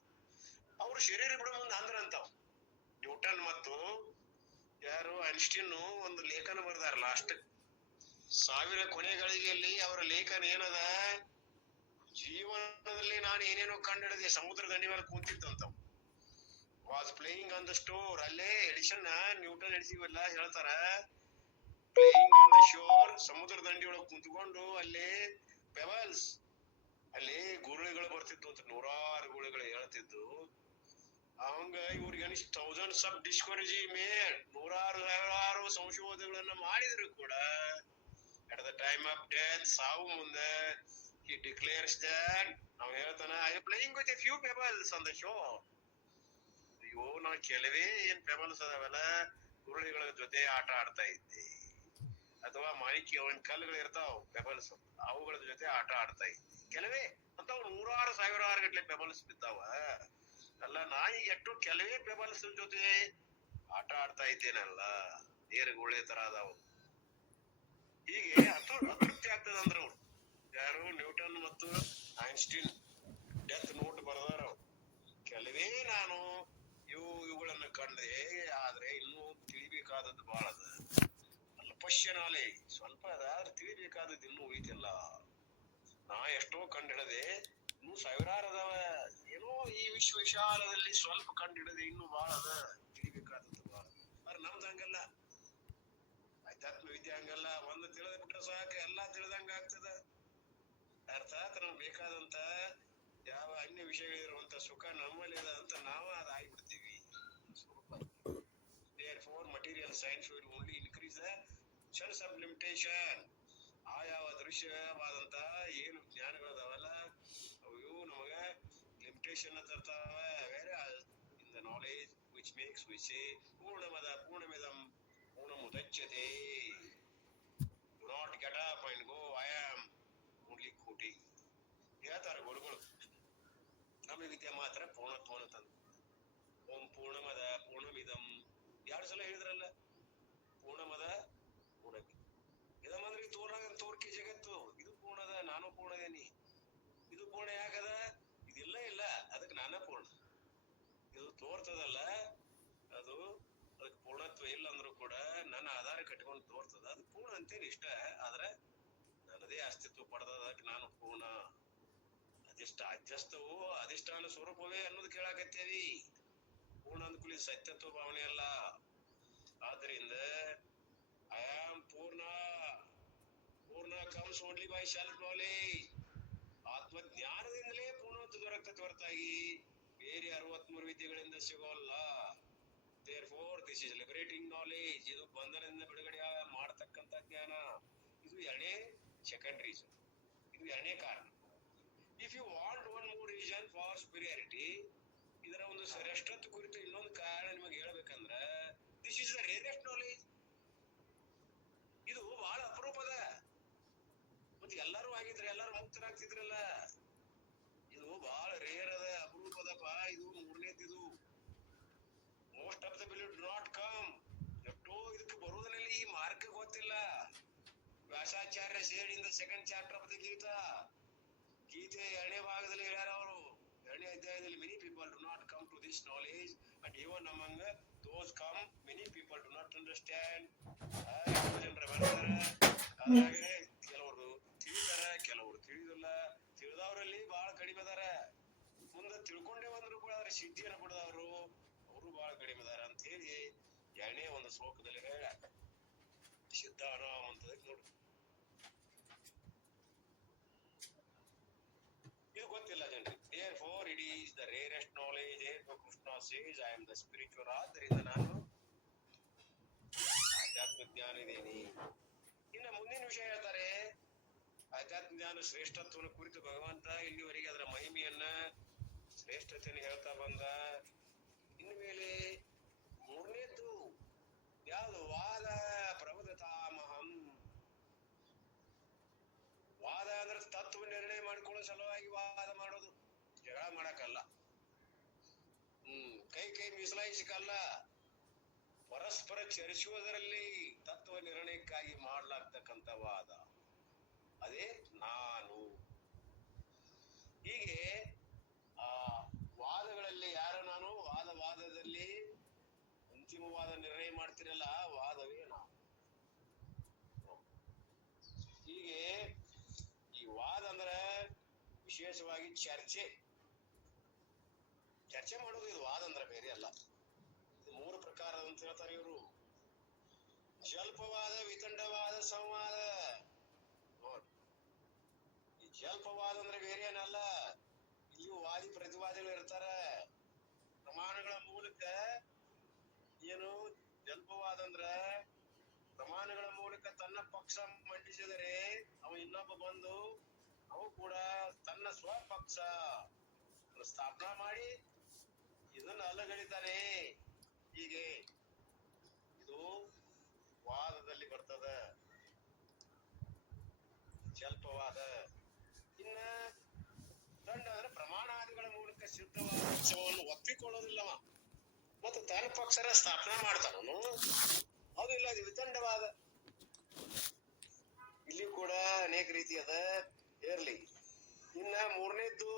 ಅವರು ಶರೀರ ಬಿಡೋ ಮುಂದೆ ಅಂದ್ರಂತಾವ್. ನ್ಯೂಟನ್ ಮತ್ತು ಯಾರು ಐನ್ಸ್ಟೀನ್ ಒಂದು ಲೇಖನ ಬರ್ದಾರ ಲಾಸ್ಟ್ 1000 ಕೊನೆಗಳಿಗೆಯಲ್ಲಿ. ಅವರ ಲೇಖನ ಏನದ, ಜೀವನದಲ್ಲಿ ನಾನು ಏನೇನೋ ಕಂಡಿಡಿದೆ, ಸಮುದ್ರ ದಂಡಿ ಮೇಲೆ ಕೂತಿದ್ದಂತಾವ್. Was playing on the shore. ಅಲ್ಲೇ ಎಡಿಷನ್ ನ್ಯೂಟನ್ ಎಡಿಸಿವೆಲ್ಲ ಹೇಳ್ತಾರ, ಪ್ಲೇಯಿಂಗ್ ಆನ್ ದ ಶೋರ್, ಸಮುದ್ರ ದಂಡಿ ಒಳಗೆ ಕುಂತ್ಕೊಂಡು ಅಲ್ಲಿ ಪೆಬಲ್ಸ್, ಅಲ್ಲಿ ಗುರುಳಿಗಳು ಬರ್ತಿದ್ವು ಅಂತ, 100 ಗುರುಳಿಗಳು ಹೇಳ್ತಿದ್ದು. ಅವಂಗ ಇವ್ರಿಗೆ ಅನಿಸ್ ಥೌಸಂಡ್ಸ್ ಆಫ್ ಡಿಸ್ಕವರೇಜ್ ಮೇಡ್, 100,000 ಸಂಶೋಧನೆಗಳನ್ನ ಮಾಡಿದ್ರು ಕೂಡ at the time of death, ಸಾವು ಮುಂದೆ, he declares that, ನಾವು ಹೇಳ್ತಾನ, I am playing with A few pebbles on the shore. ಅಯ್ಯೋ, ನಾ ಕೆಲವೇ ಏನ್ ಪೆಬಲ್ಸ್ ಅದಾವಲ್ಲ ಗುರುಳಿಗಳ ಜೊತೆ ಆಟ ಆಡ್ತಾ ಇದ್ದೆ, ಅಥವಾ ಮಾಣಿಕ್ಯ ಕಲ್ಲುಗಳು ಇರ್ತಾವ ಪೆಬಲ್ಸ್, ಅವುಗಳ ಜೊತೆ ಆಟ ಆಡ್ತಾ ಇದ್ದೆ. ಕೆಲವೇ ಅಂತ 100,000 ಗಟ್ಲೆ ಪೆಬಲ್ಸ್ ಬಿದ್ದಾವ ಅಲ್ಲ, ನಾ ಈಗ ಎಷ್ಟು ಕೆಲವೇ ಪೆಬಲ್ಸ್ ಜೊತೆ ಆಟ ಆಡ್ತಾ ಇದ್ದೇನಲ್ಲ, ನೀರುಗುಳೆ ತರ ಅದಾವು. ಹೀಗೆ ಅತೃಪ್ತಿ ಆಗ್ತದ ಅಂದ್ರ ಅವ್ರು ಯಾರು, ನ್ಯೂಟನ್ ಮತ್ತು ಐನ್ಸ್ಟೀನ್ ಡೆತ್ ನೋಟ್ ಬರ್ದಾರ. ಕೆಲವೇ ನಾನು ಇವುಗಳನ್ನ ಕಂಡೆ, ಆದ್ರೆ ಇನ್ನೂ ತಿಳಿಬೇಕಾದದ್ದು ಬಹಳ ಅದ. ಅಲ್ಪಶ್ಯ ನಾಲೆಜ್, ಸ್ವಲ್ಪ ಅದಾದ್ರೆ ತಿಳಿಬೇಕಾದದ್ದು ಇನ್ನೂ ಉಳಿತಿಲ್ಲ. ನಾ ಎಷ್ಟೋ ಕಂಡು ಹಿಡದೆ, ಇನ್ನೂ 1000 ಅದಾವ. ಏನೋ ಈ ವಿಶ್ವ ವಿಶಾಲದಲ್ಲಿ ಸ್ವಲ್ಪ ಕಂಡು ಹಿಡದೆ, ಇನ್ನೂ ಬಹಳ ಅದ ತಿಳಿಬೇಕಾದದ್ದು ಬಹಳ. ಆದ್ರೆ ನಮ್ದು ಹಂಗಲ್ಲ, ಅಧ್ಯಾತ್ಮ ವಿದ್ಯೆ ಹಂಗಲ್ಲ. ಒಂದು ತಿಳಿದ ಬಿಟ್ರೆ ಸಾಕ, ಎಲ್ಲಾ ತಿಳಿದಂಗ ಆಗ್ತದ. ಅರ್ಥಾತ್ ನಮ್ಗೆ ಬೇಕಾದಂತ ಯಾವ ಅನ್ಯ ವಿಷಯಗಳಿರುವಂತ ಸುಖ ನಮ್ಮಲ್ಲಿ ಅದ ಅಂತ ನಾವ ಅದಾಗಿಬಿಡ್ತೀವಿ. Therefore, material science will only increase the sense of limitation. ಯಾವ ದೃಶ್ಯವಾದಂತ ಏನು ಜ್ಞಾನಗಳದಾವಲ್ಲ ಅವು ನಮಗ ಲಿಮಿಟೇಷನ್ ತರ್ತಾವ. In the knowledge which makes we say ಪೂರ್ಣಮದ ಪೂರ್ಣಮಿದಂ ಪೂರ್ಣಮುದಚ್ಯತೆ. Do not get up and go, I am only ಕೋಟಿ ಹೇಳ್ತಾರೆ ಗುರುಗಳು. ನಮ್ಮ ವಿದ್ಯೆ ಮಾತ್ರ ಪೂರ್ಣತ್ವವನ್ನು ತಂದು, ಓಂ ಪೂರ್ಣಮದ ಪೂರ್ಣಮಿದಂ 2 ಸಲ ಹೇಳಿದ್ರಲ್ಲ, ಪೂರ್ಣಮದ ಪೂರ್ಣಮಿದಂ. ಇದಮ್ಮಂದ್ರೆ ತೋರ್ಕೆ ಜಗತ್ತು, ಇದು ಪೂರ್ಣದ, ನಾನು ಪೂರ್ಣದೇನಿ. ಇದು ಪೂರ್ಣ ಯಾಕದ, ಇದಿಲ್ಲ ಇಲ್ಲ, ಅದಕ್ಕೆ ನಾನ ಪೂರ್ಣ. ಇದು ತೋರ್ತದಲ್ಲ, ಅದು ಅದಕ್ಕೆ ಪೂರ್ಣತ್ವ ಇಲ್ಲ ಅಂದ್ರೂ ಕೂಡ ನನ್ನ ಆಧಾರ ಕಟ್ಕೊಂಡು ತೋರ್ತದ, ಅದು ಪೂರ್ಣ ಅಂತೇಳಿ ಇಷ್ಟ. ಆದ್ರೆ ನನ್ನದೇ ಅಸ್ತಿತ್ವ ಪಡೆದ, ಅದಕ್ಕೆ ನಾನು ಪೂರ್ಣ. ಅಧ್ಯಸ್ಥವು ಅಧಿಷ್ಠಾನ ಸ್ವರೂಪವೇ ಅನ್ನೋದು ಕೇಳಾಕತ್ತೇವಿ. ಪೂರ್ಣ ಅಂದ್ಕೂಲಿ ಸತ್ಯತ್ವ ಭಾವನೆ ಅಲ್ಲ. ಆದ್ದರಿಂದ ಐ ಆಮ್ ಪೂರ್ಣ. ಪೂರ್ಣ comes only by self knowledge. ಆತ್ಮಜ್ಞಾನದಿಂದಲೇ ಪೂರ್ಣತ್ವ ದೊರಕುತ್ತದೆ ಹೊರತಾಗಿ ಬೇರೆ 63 ವಿದ್ಯೆಗಳಿಂದ ಸಿಗೋಲ್ಲ. Therefore, this is liberating knowledge. ಇದು ಬಂಧನದಿಂದ ಬಿಡುಗಡೆ ಮಾಡತಕ್ಕಂತ ಜ್ಞಾನ. ಇದು ಎರಡನೇ ಸೆಕೆಂಡ್ ರೀಸನ್, ಇದು ಎರಡನೇ ಕಾರಣ. If you want one more reason for superiority, ಇದರ ಒಂದು ಶ್ರೇಷ್ಠತ್ವ ಕುರಿತು ಇನ್ನೊಂದು ಕಾರಣ ನಿಮಗೆ ಹೇಳ್ಬೇಕಂದ್ರ, this is the rarest knowledge Vyasacharya said in the second chapter of the Gita. Gita 2ನೇ ಭಾಗದಲ್ಲಿ ಹೇಳ್ಯಾರ ಅವರು. 2ನೇ ಅಧ್ಯಾಯದಲ್ಲಿ many people do not come to this knowledge and even among those come many people do not understand. ಜನರ ಬರ್ತಾರೆ, ಹಾಗಾಗಿ ಕೆಲವರು ತಿಳಿದಾರ, ಕೆಲವರು ತಿಳಿದಿಲ್ಲ. ತಿಳಿದವರಲ್ಲಿ ಬಹಳ ಕಡಿಮೆ ಅದಾರ. ಮುಂದೆ ತಿಳ್ಕೊಂಡೇ ಬಂದ್ರು ಕೂಡ ಅದ್ರ ಸಿದ್ಧಿಯನ್ನು ಪಡೆದವರು ಅವರು ಬಹಳ ಕಡಿಮೆ ಅದಾರ ಅಂತ ಹೇಳಿ 2ನೇ ಒಂದು ಶ್ಲೋಕದಲ್ಲಿ ಹೇಳ್ಯಾರ. ಸಿದ್ಧ ಅನ್ನುವಂಥದಕ್ಕೆ ನೋಡ್ರಿ, ಇದು ಗೊತ್ತಿಲ್ಲ ಜನರಿಗೆ. Therefore it is the rarest knowledge. Therefore Krishna says I am the spiritual. ಆದ್ದರಿಂದ ನಾನು ಆಧ್ಯಾತ್ಮ ಜ್ಞಾನ ಇದೇನಿ. ಇನ್ನ ಮುಂದಿನ ವಿಷಯ ಹೇಳ್ತಾರೆ, ಆಧ್ಯಾತ್ಮ ಜ್ಞಾನ ಶ್ರೇಷ್ಠತ್ವವನ್ನು ಕುರಿತು ಭಗವಂತ ಇಲ್ಲಿವರೆಗೆ ಅದರ ಮಹಿಮೆಯನ್ನ ಶ್ರೇಷ್ಠತೆಯನ್ನು ಹೇಳ್ತಾ ಬಂದ. ಇನ್ನು ಮೇಲೆ 3ನೇದ್ದು ಯಾವುದು? ವಾದ ಪ್ರವದತಾಮಹಂ. ವಾದ ಅಂದ್ರೆ ತತ್ವ ನಿರ್ಣಯ ಮಾಡಿಕೊಳ್ಳೋ ಸಲುವಾಗಿ ವಾದ ಮಾಡೋದು, ಜಗಳ ಮಾಡಕ್ಕಲ್ಲ. ಕೈ ಮೀಸಲಾಯಿಸಕ್ಕಲ್ಲ, ಪರಸ್ಪರ ಚರ್ಚಿಸುವುದರಲ್ಲಿ ತತ್ವ ನಿರ್ಣಯಕ್ಕಾಗಿ ಮಾಡ್ಲಾಗ್ತಕ್ಕಂಥ ವಾದ, ಅದೇ ನಾನು. ಹೀಗೆ ಆ ವಾದಗಳಲ್ಲಿ ಯಾರು ನಾನು? ವಾದದಲ್ಲಿ ಅಂತಿಮವಾದ ನಿರ್ಣಯ ಮಾಡ್ತಿರಲ್ಲ, ವಾದವೇ ನಾವು. ಹೀಗೆ ಈ ವಾದ ಅಂದ್ರೆ ವಿಶೇಷವಾಗಿ ಚರ್ಚೆ ಮಾಡೋದು. ಇದು ವಾದ ಅಂದ್ರೆ ಬೇರೆ ಅಲ್ಲ. ಇದು 3 ಪ್ರಕಾರ ಅಂತ ಹೇಳ್ತಾರೆ ಇವರು: ಜಲ್ಪವಾದ, ವಿತಂಡವಾದ, ಸಂವಾದ. ಈ ಜಲ್ಪವಾದ ಅಂದ್ರೆ ಬೇರೆ ಏನಲ್ಲ. ಇಲ್ಲಿ ವಾದಿ ಪ್ರತಿವಾದಿಗಳು ಇರ್ತಾರ. ಪ್ರಮಾಣಗಳ ಮೂಲಕ ಏನು ಜಲ್ಪವಾದ ಅಂದ್ರ, ಪ್ರಮಾಣಗಳ ಮೂಲಕ ತನ್ನ ಪಕ್ಷ ಮಂಡಿಸಿದರೆ ಅವ ಇನ್ನೊಬ್ಬ ಬಂದು ಅವು ಕೂಡ ತನ್ನ ಸ್ವಪಕ್ಷ ಸ್ಥಾಪನಾ ಮಾಡಿ ಇದನ್ನು ಅಲ್ಲಗಳಿತಾನೆ. ಹೀಗೆ ಇದು ವಾದದಲ್ಲಿ ಬರ್ತದ, ಜಲ್ಪವಾದ. ಇನ್ನ ದಂಡ ಅಂದ್ರೆ ಪ್ರಮಾಣಾದಿಗಳ ಮೂಲಕ ಸಿದ್ಧವಾದ ಪಕ್ಷವನ್ನು ಒಪ್ಪಿಕೊಳ್ಳೋದಿಲ್ಲವ ಮತ್ತು ತನ್ನ ಪಕ್ಷರ ಸ್ಥಾಪನಾ ಮಾಡ್ತಾನನು, ಅದು ಇಲ್ಲ. ಅದು ವಿತಂಡವಾದ. ಇಲ್ಲಿ ಕೂಡ ಅನೇಕ ರೀತಿಯದ ಇರ್ಲಿ. ಇನ್ನ 3ನೇದ್ದು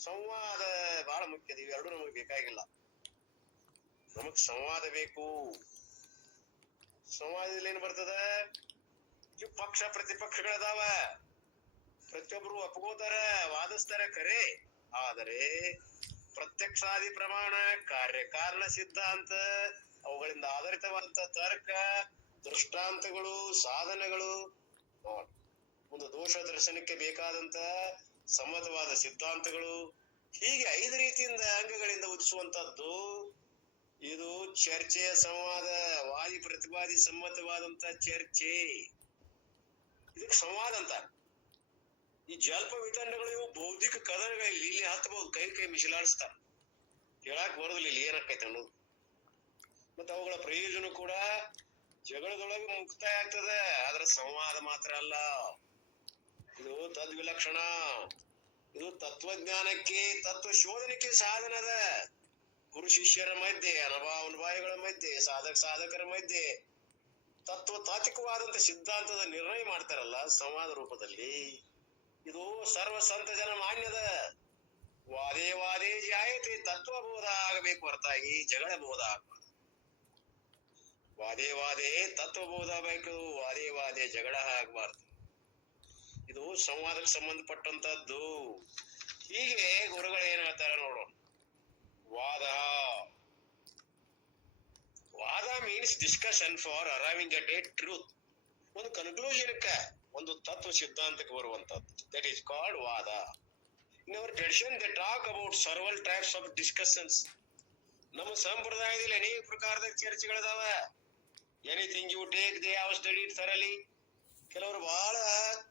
ಸಂವಾದ ಬಹಳ ಮುಖ್ಯದ. ಇವೆರಡು ನಮಗೆ ಬೇಕಾಗಿಲ್ಲ. ನಮಗ್ ಸಂವಾದ ಬೇಕು. ಸಂವಾದದಲ್ಲಿ ಏನ್ ಬರ್ತದ? ಇವು ಪಕ್ಷ ಪ್ರತಿಪಕ್ಷಗಳದಾವ. ಪ್ರತಿಯೊಬ್ರು ಒಪ್ಕೋತಾರ, ವಾದಿಸ್ತಾರ ಖರೆ. ಆದರೆ ಪ್ರತ್ಯಕ್ಷಾದಿ ಪ್ರಮಾಣ, ಕಾರ್ಯಕಾರಣ ಸಿದ್ಧಾಂತ, ಅವುಗಳಿಂದ ಆಧಾರಿತವಾದಂತ ತರ್ಕ, ದೃಷ್ಟಾಂತಗಳು, ಸಾಧನಗಳು, ಒಂದು ದೋಷ ದರ್ಶನಕ್ಕೆ ಬೇಕಾದಂತ ಸಮ್ಮತವಾದ ಸಿದ್ಧಾಂತಗಳು, ಹೀಗೆ 5 ರೀತಿಯಿಂದ ಅಂಗಗಳಿಂದ ಉದಿಸುವಂತದ್ದು ಇದು ಚರ್ಚೆಯ ಸಂವಾದ. ವಾದಿ ಪ್ರತಿವಾದಿ ಸಮ್ಮತವಾದಂತ ಚರ್ಚೆ, ಇದಕ್ಕೆ ಸಂವಾದ ಅಂತ. ಈ ಜಲ್ಪ ವಿತಂಡಗಳು ಇವು ಬೌದ್ಧಿಕ ಕದನಗಳಲ್ಲಿ ಇಲ್ಲಿ ಹತ್ತಬಹುದು. ಕೈ ಮಿಸಲಾಡಿಸ್ತಾರ, ಹೇಳಾಕ್ ಬರೋದಿಲ್ಲ ಇಲ್ಲಿ ಏನಕ್ಕೈತೆ ಅನ್ನೋದು. ಮತ್ತೆ ಅವುಗಳ ಪ್ರಯೋಜನ ಕೂಡ ಜಗಳದೊಳಗೆ ಮುಕ್ತಾಯ ಆಗ್ತದೆ. ಆದ್ರೆ ಸಂವಾದ ಮಾತ್ರ ಅಲ್ಲ, ಇದು ತದ್ವಿಲಕ್ಷಣ. ಇದು ತತ್ವಜ್ಞಾನಕ್ಕೆ, ತತ್ವ ಶೋಧನೆಗೆ ಸಾಧನದ. ಗುರು ಶಿಷ್ಯರ ಮಧ್ಯೆ, ಅನುಭಾವಿಗಳ ಮಧ್ಯೆ, ಸಾಧಕರ ಮಧ್ಯೆ ತತ್ವ ತಾತ್ವಿಕವಾದಂತ ಸಿದ್ಧಾಂತದ ನಿರ್ಣಯ ಮಾಡ್ತಾರಲ್ಲ ಸಂವಾದ ರೂಪದಲ್ಲಿ. ಇದು ಸರ್ವ ಸಂತ ಜನ ಮಾನ್ಯದ. ವಾದೇ ಜಾಯತೆ, ತತ್ವಬೋಧ ಆಗಬೇಕು ಹೊರತಾಗಿ ಜಗಳ ಬೋಧ ಆಗಬಾರ್ದು. ವಾದೇ ತತ್ವಬೋಧ ಬೇಕು, ವಾದೇ ಜಗಳ ಆಗಬಾರ್ದು. ಇದು ಸಂವಾದಕ್ಕೆ ಸಂಬಂಧಪಟ್ಟಂತದ್ದು. ಹೀಗೆ ಗುರುಗಳು ಏನ್ ಹೇಳ್ತಾರ ನೋಡೋಣ. ವಾದ means discussion for arriving at A truth. ಒಂದು ಕನ್ಕ್ಲೂಷನ್ಕ, ಒಂದು ತತ್ವ ಸಿದ್ಧಾಂತಕ್ಕೆ ಬರುವಂತದ್ದು. ದಟ್ ಈಸ್ ಕಾಲ್ಡ್ ವಾದ. In our tradition they talk about several types of discussions. ನಮ್ಮ ಸಂಪ್ರದಾಯದಲ್ಲಿ ಅನೇಕ ಪ್ರಕಾರದ ಚರ್ಚೆಗಳಿದಾವ. Anything you take, they have studied thoroughly. ಕೆಲವರು ಬಹಳ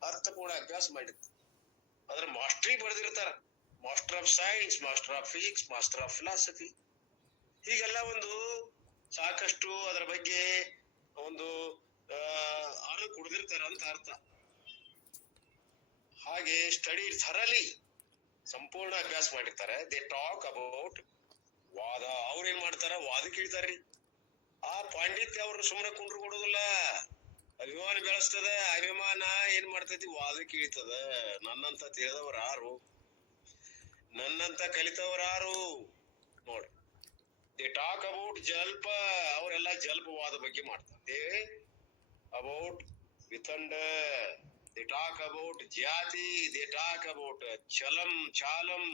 ಅರ್ಥಪೂರ್ಣ ಅಭ್ಯಾಸ ಮಾಡಿರ್ತಾರೆ, ಅದ್ರ ಮಾಸ್ಟರಿ ಪಡೆದಿರ್ತಾರ. Master of science, master of physics, master of philosophy, ಹೀಗೆಲ್ಲ ಒಂದು ಸಾಕಷ್ಟು ಅದರ ಬಗ್ಗೆ ಒಂದು ಅರಿವು ಕುಡಿದಿರ್ತಾರ ಅಂತ ಅರ್ಥ. ಹಾಗೆ ಸ್ಟಡಿ ಥರಲಿ, ಸಂಪೂರ್ಣ ಅಭ್ಯಾಸ ಮಾಡಿರ್ತಾರೆ. ದೇ ಟಾಕ್ ಅಬೌಟ್ ವಾದ. ಅವ್ರೇನ್ ಮಾಡ್ತಾರ? ವಾದ ಕೇಳ್ತಾರ್ರಿ. ಆ ಪಾಂಡಿತ್ಯ ಅವ್ರನ್ನ ಸುಮ್ಮನೆ ಕುಂಡ್ರು ಕೊಡೋದಿಲ್ಲ. ಅಭಿಮಾನ ಬೆಳೆಸ್ತದ. ಅಭಿಮಾನ ಏನ್ ಮಾಡ್ತೈತಿ, ವಾದಕ್ಕೆ ಇಳಿತದ. ನನ್ನಂತ ತಿಳಿದವ್ರ ಯಾರು, ನನ್ನಂತ ಕಲಿತವ್ರ ಯಾರು ನೋಡ್ರಿ. ದೇ ಟಾಕ್ ಅಬೌಟ್ ಜಲ್ಪ, ಅವರೆಲ್ಲ ಜಲ್ಪವಾದ ಬಗ್ಗೆ ಮಾಡ್ತಾರೆ. About vitanda, they talk about jati, they talk about chalam chalam,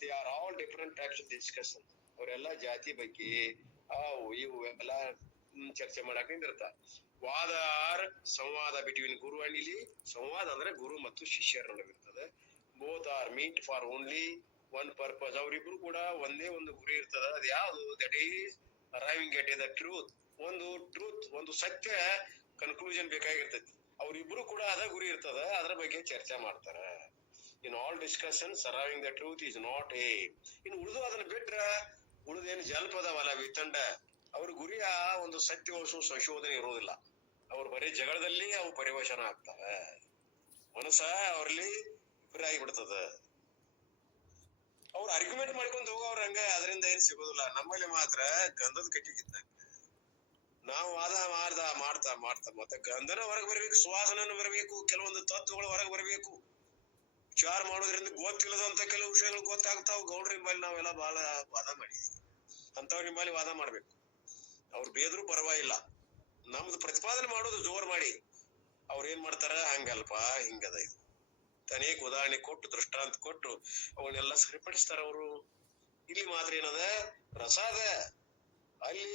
they are all different types of discussion. ಅವರೆಲ್ಲ ಜಾತಿ ಬಗ್ಗೆ ಅವು ಇವು ಎಲ್ಲ ಚರ್ಚೆ ಮಾಡಕ್ ನಿಂದಿರ್ತಾರ. ವಾದ ಆರ್ ಸಂವಾದ ಬಿಟ್ವೀನ್ ಗುರು ಅಂಡ್, ಇಲ್ಲಿ ಸಂವಾದ ಅಂದ್ರೆ ಗುರು ಮತ್ತು ಶಿಷ್ಯರ ನಡುವಿರ್ತದೆ. Both are meet for only one purpose. ಅವರಿಬ್ರು ಕೂಡ ಒಂದೇ ಒಂದು ಗುರಿ ಇರ್ತದ. ಅದ್ ಯಾವ್ದು? That is arriving at the truth. ಒಂದು ಸತ್ಯ ಕನ್ಕ್ಲೂಷನ್ ಬೇಕಾಗಿರ್ತೈತಿ. ಅವ್ರಿಬ್ರು ಕೂಡ ಅದ ಗುರಿ ಇರ್ತದ, ಅದ್ರ ಬಗ್ಗೆ ಚರ್ಚೆ ಮಾಡ್ತಾರ. In all discussions arriving the truth is not ಏ. ಇನ್ನು ಉಳಿದು ಅದನ್ನ ಬಿಟ್ರ ಉಳಿದೇನು ಜಲ್ಪದವಲ್ಲ ವಿತಂಡ, ಅವ್ರ ಗುರಿಯ ಒಂದು ಸತ್ಯವಂಶ ಸಂಶೋಧನೆ ಇರೋದಿಲ್ಲ. ಅವ್ರು ಬರೀ ಜಗಳದಲ್ಲಿ ಅವು ಪರಿವಶನ ಆಗ್ತವೆ. ಮನಸ್ಸ ಅವ್ರಲ್ಲಿ ಇಬ್ಬರಾಗಿ ಬಿಡ್ತದ. ಅವ್ರು ಆರ್ಗ್ಯುಮೆಂಟ್ ಮಾಡ್ಕೊಂಡ್ ಹೋಗೋವ್ರ ಹಂಗ, ಅದರಿಂದ ಏನ್ ಸಿಗೋದಿಲ್ಲ. ನಮ್ಮಲ್ಲಿ ಮಾತ್ರ ಗಂಧದ ಕಟ್ಟಿಗಿದ್ದಂಗ ನಾವು ವಾದ ಮಾಡ್ತಾ ಮತ್ತೆ ಗಂಧನ ಹೊರಗೆ ಬರ್ಬೇಕು, ಸುವಾಸನ ಬರ್ಬೇಕು, ಕೆಲವೊಂದು ತತ್ವಗಳು ಹೊರಗೆ ಬರ್ಬೇಕು. ವಿಚಾರ ಮಾಡೋದ್ರಿಂದ ಗೊತ್ತಿಲ್ಲದಂತ ಕೆಲವು ವಿಷಯಗಳು ಗೊತ್ತಾಗ್ತಾವ. ಗೌಡ್ರ ನಿಂಬಲ್ಲಿ ನಾವೆಲ್ಲ ಬಹಳ ವಾದ ಮಾಡಿದೀವಿ, ಅಂತವ್ರ ನಿಂಬಲ್ಲಿ ವಾದ ಮಾಡ್ಬೇಕು. ಅವ್ರು ಬೇದ್ರು ಪರವಾಗಿಲ್ಲ, ನಮ್ದು ಪ್ರತಿಪಾದನೆ ಮಾಡೋದು ಜೋರ್ ಮಾಡಿ. ಅವ್ರ ಏನ್ ಮಾಡ್ತಾರ, ಹಂಗಲ್ಪ ಹಿಂಗದ ಇದು ಅನೇಕ ಉದಾಹರಣೆ ಕೊಟ್ಟು ದೃಷ್ಟಾಂತ ಕೊಟ್ಟು ಅವನ್ನೆಲ್ಲ ಸರಿಪಡಿಸ್ತಾರ ಅವರು. ಇಲ್ಲಿ ಮಾತ್ರ ಏನದ, ಪ್ರಸಾದ ಅಲ್ಲಿ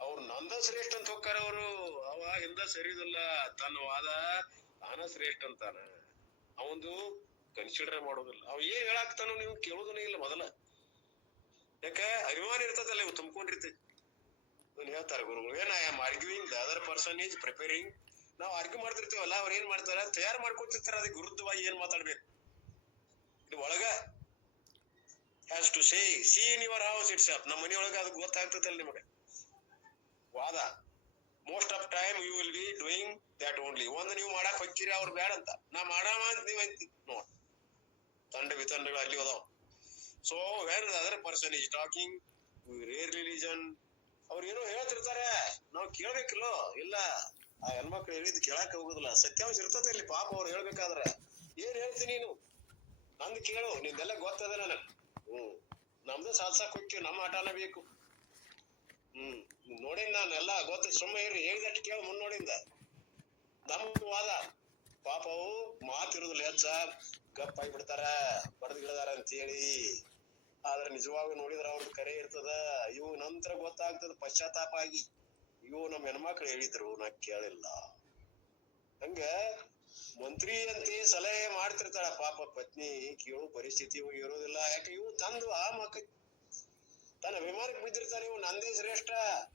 ಅವ್ರು ನಂದ ಶ್ರೇಷ್ಠ ಅಂತ ಹೋಗ್ತಾರ ಅವರು. ಅವ ಹಿಂದ ಸರಿದಿಲ್ಲ, ತನ್ನ ವಾದ ತಾನ ಶ್ರೇಷ್ಠ ಅಂತಾನ. ಅವಂದು ಕನ್ಸಿಡರ್ ಮಾಡೋದಿಲ್ಲ. ಅವ್ ಏನ್ ಹೇಳಾಕ್ತಾನೋ ನೀವು ಕೇಳೋದನೇ ಇಲ್ಲ ಮೊದಲ. ಯಾಕ ಅಭಿಮಾನ ಇರ್ತದಲ್ಲ, ಇವ್ ತುಂಬ್ಕೊಂಡಿರ್ತೈತಿ. ಹೇಳ್ತಾರ ಗುರುಗಳು, ಏನ್ I am arguing, the other person is preparing. ನಾವ್ ಆರ್ಗ್ಯೂ ಮಾಡ್ತಿರ್ತೀವಲ್ಲ, ಅವ್ರ ಏನ್ ಮಾಡ್ತಾರ, ತಯಾರು ಮಾಡ್ಕೊತಿರ್ತಾರ. ಅದಕ್ಕೆ ವಿರುದ್ಧವಾಗಿ ಏನ್ ಮಾತಾಡ್ಬೇಕು. ಇದು ಒಳಗ has to say see in your house it's up. ನಮ್ಮ ಮನೆಯೊಳಗ ಅದು ಗೊತ್ತಾಗ್ತದಲ್ಲ ನಿಮಗೆ. ವಾದ most of time you will be doing that only. ಒಂದು ನೀವು ಮಾಡಕ್ ಹೋಗ್ತೀರಿ, ಅವ್ರು ಬ್ಯಾಡ ಅಂತ. ನಾ ಮಾಡಾಮ ಅಂತ ನೀವ್ ಅಂತಿ ನೋಡ್. ತಂಡ ವಿತಂಡಗಳು ಅಲ್ಲಿ ಹೋದಾವ್. So where the other person is talking, rarely listen. ಅವ್ರು ಏನೋ ಹೇಳ್ತಿರ್ತಾರೆ, ನಾವ್ ಕೇಳ್ಬೇಕಿಲ್ಲೋ. ಇಲ್ಲ, ಆ ಹೆಣ್ಮಕ್ಳು ಹೇಳಿದ್ ಕೇಳಾಕ ಹೋಗುದಿಲ್ಲ. ಸತ್ಯಾಂಶ ಇರ್ತದೆ ಇಲ್ಲಿ ಪಾಪ. ಅವ್ರು ಹೇಳ್ಬೇಕಾದ್ರ ಏನ್ ಹೇಳ್ತೀನಿ ನೀನು, ನಂದು ಕೇಳು, ನಿಂದೆಲ್ಲ ಗೊತ್ತದ ನನಗ್. ನಮ್ದು ಸಾಧ್ಸಾಕ್ ಹೋಗ್ತೀವಿ, ನಮ್ಮ ಆಟನ ಬೇಕು. ನೋಡಿನ್ ನಾನೆಲ್ಲ ಗೊತ್ತ. ಸುಮ್ಮನೆ ಇರ್ರಿ, ಹೇಳಿದಟ್ಟು ಕೇಳ ಮುನ್ನೋಡಿಂದ. ನಮ್ ವಾದ ಪಾಪ ಅವು ಮಾತಿರುದಿಲ್ಲ, ಹೆಚ್ಚ ಗಪ್ ಆಗಿಬಿಡ್ತಾರ, ಬಡದ್ ಗಿಡದಾರ ಅಂತ ಹೇಳಿ. ಆದ್ರೆ ನಿಜವಾಗ ನೋಡಿದ್ರ ಅವ್ರದ್ದು ಕರೆ ಇರ್ತದ. ಇವು ನಂತರ ಗೊತ್ತಾಗ್ತದ ಪಶ್ಚಾತ್ತಾಪ ಆಗಿ, ಇವು ನಮ್ ಹೆಣ್ಮಕ್ಳು ಹೇಳಿದ್ರು ನಾ ಕೇಳಿಲ್ಲ. ಹಂಗ ಮಂತ್ರಿ ಅಂತೆ ಸಲಹೆ ಮಾಡ್ತಿರ್ತಾಳ ಪಾಪ ಪತ್ನಿ, ಕೇಳು ಪರಿಸ್ಥಿತಿ ಇರೋದಿಲ್ಲ. ಯಾಕೆ ಇವು ತಂದು ಆ ಮಕ್ಕ ತನ್ನ ಅಭಿಮಾನಕ್ಕೆ ಬಿದ್ದಿರ್ತಾನೆ. ಇವು ನಂದೇ ಶ್ರೇಷ್ಠ,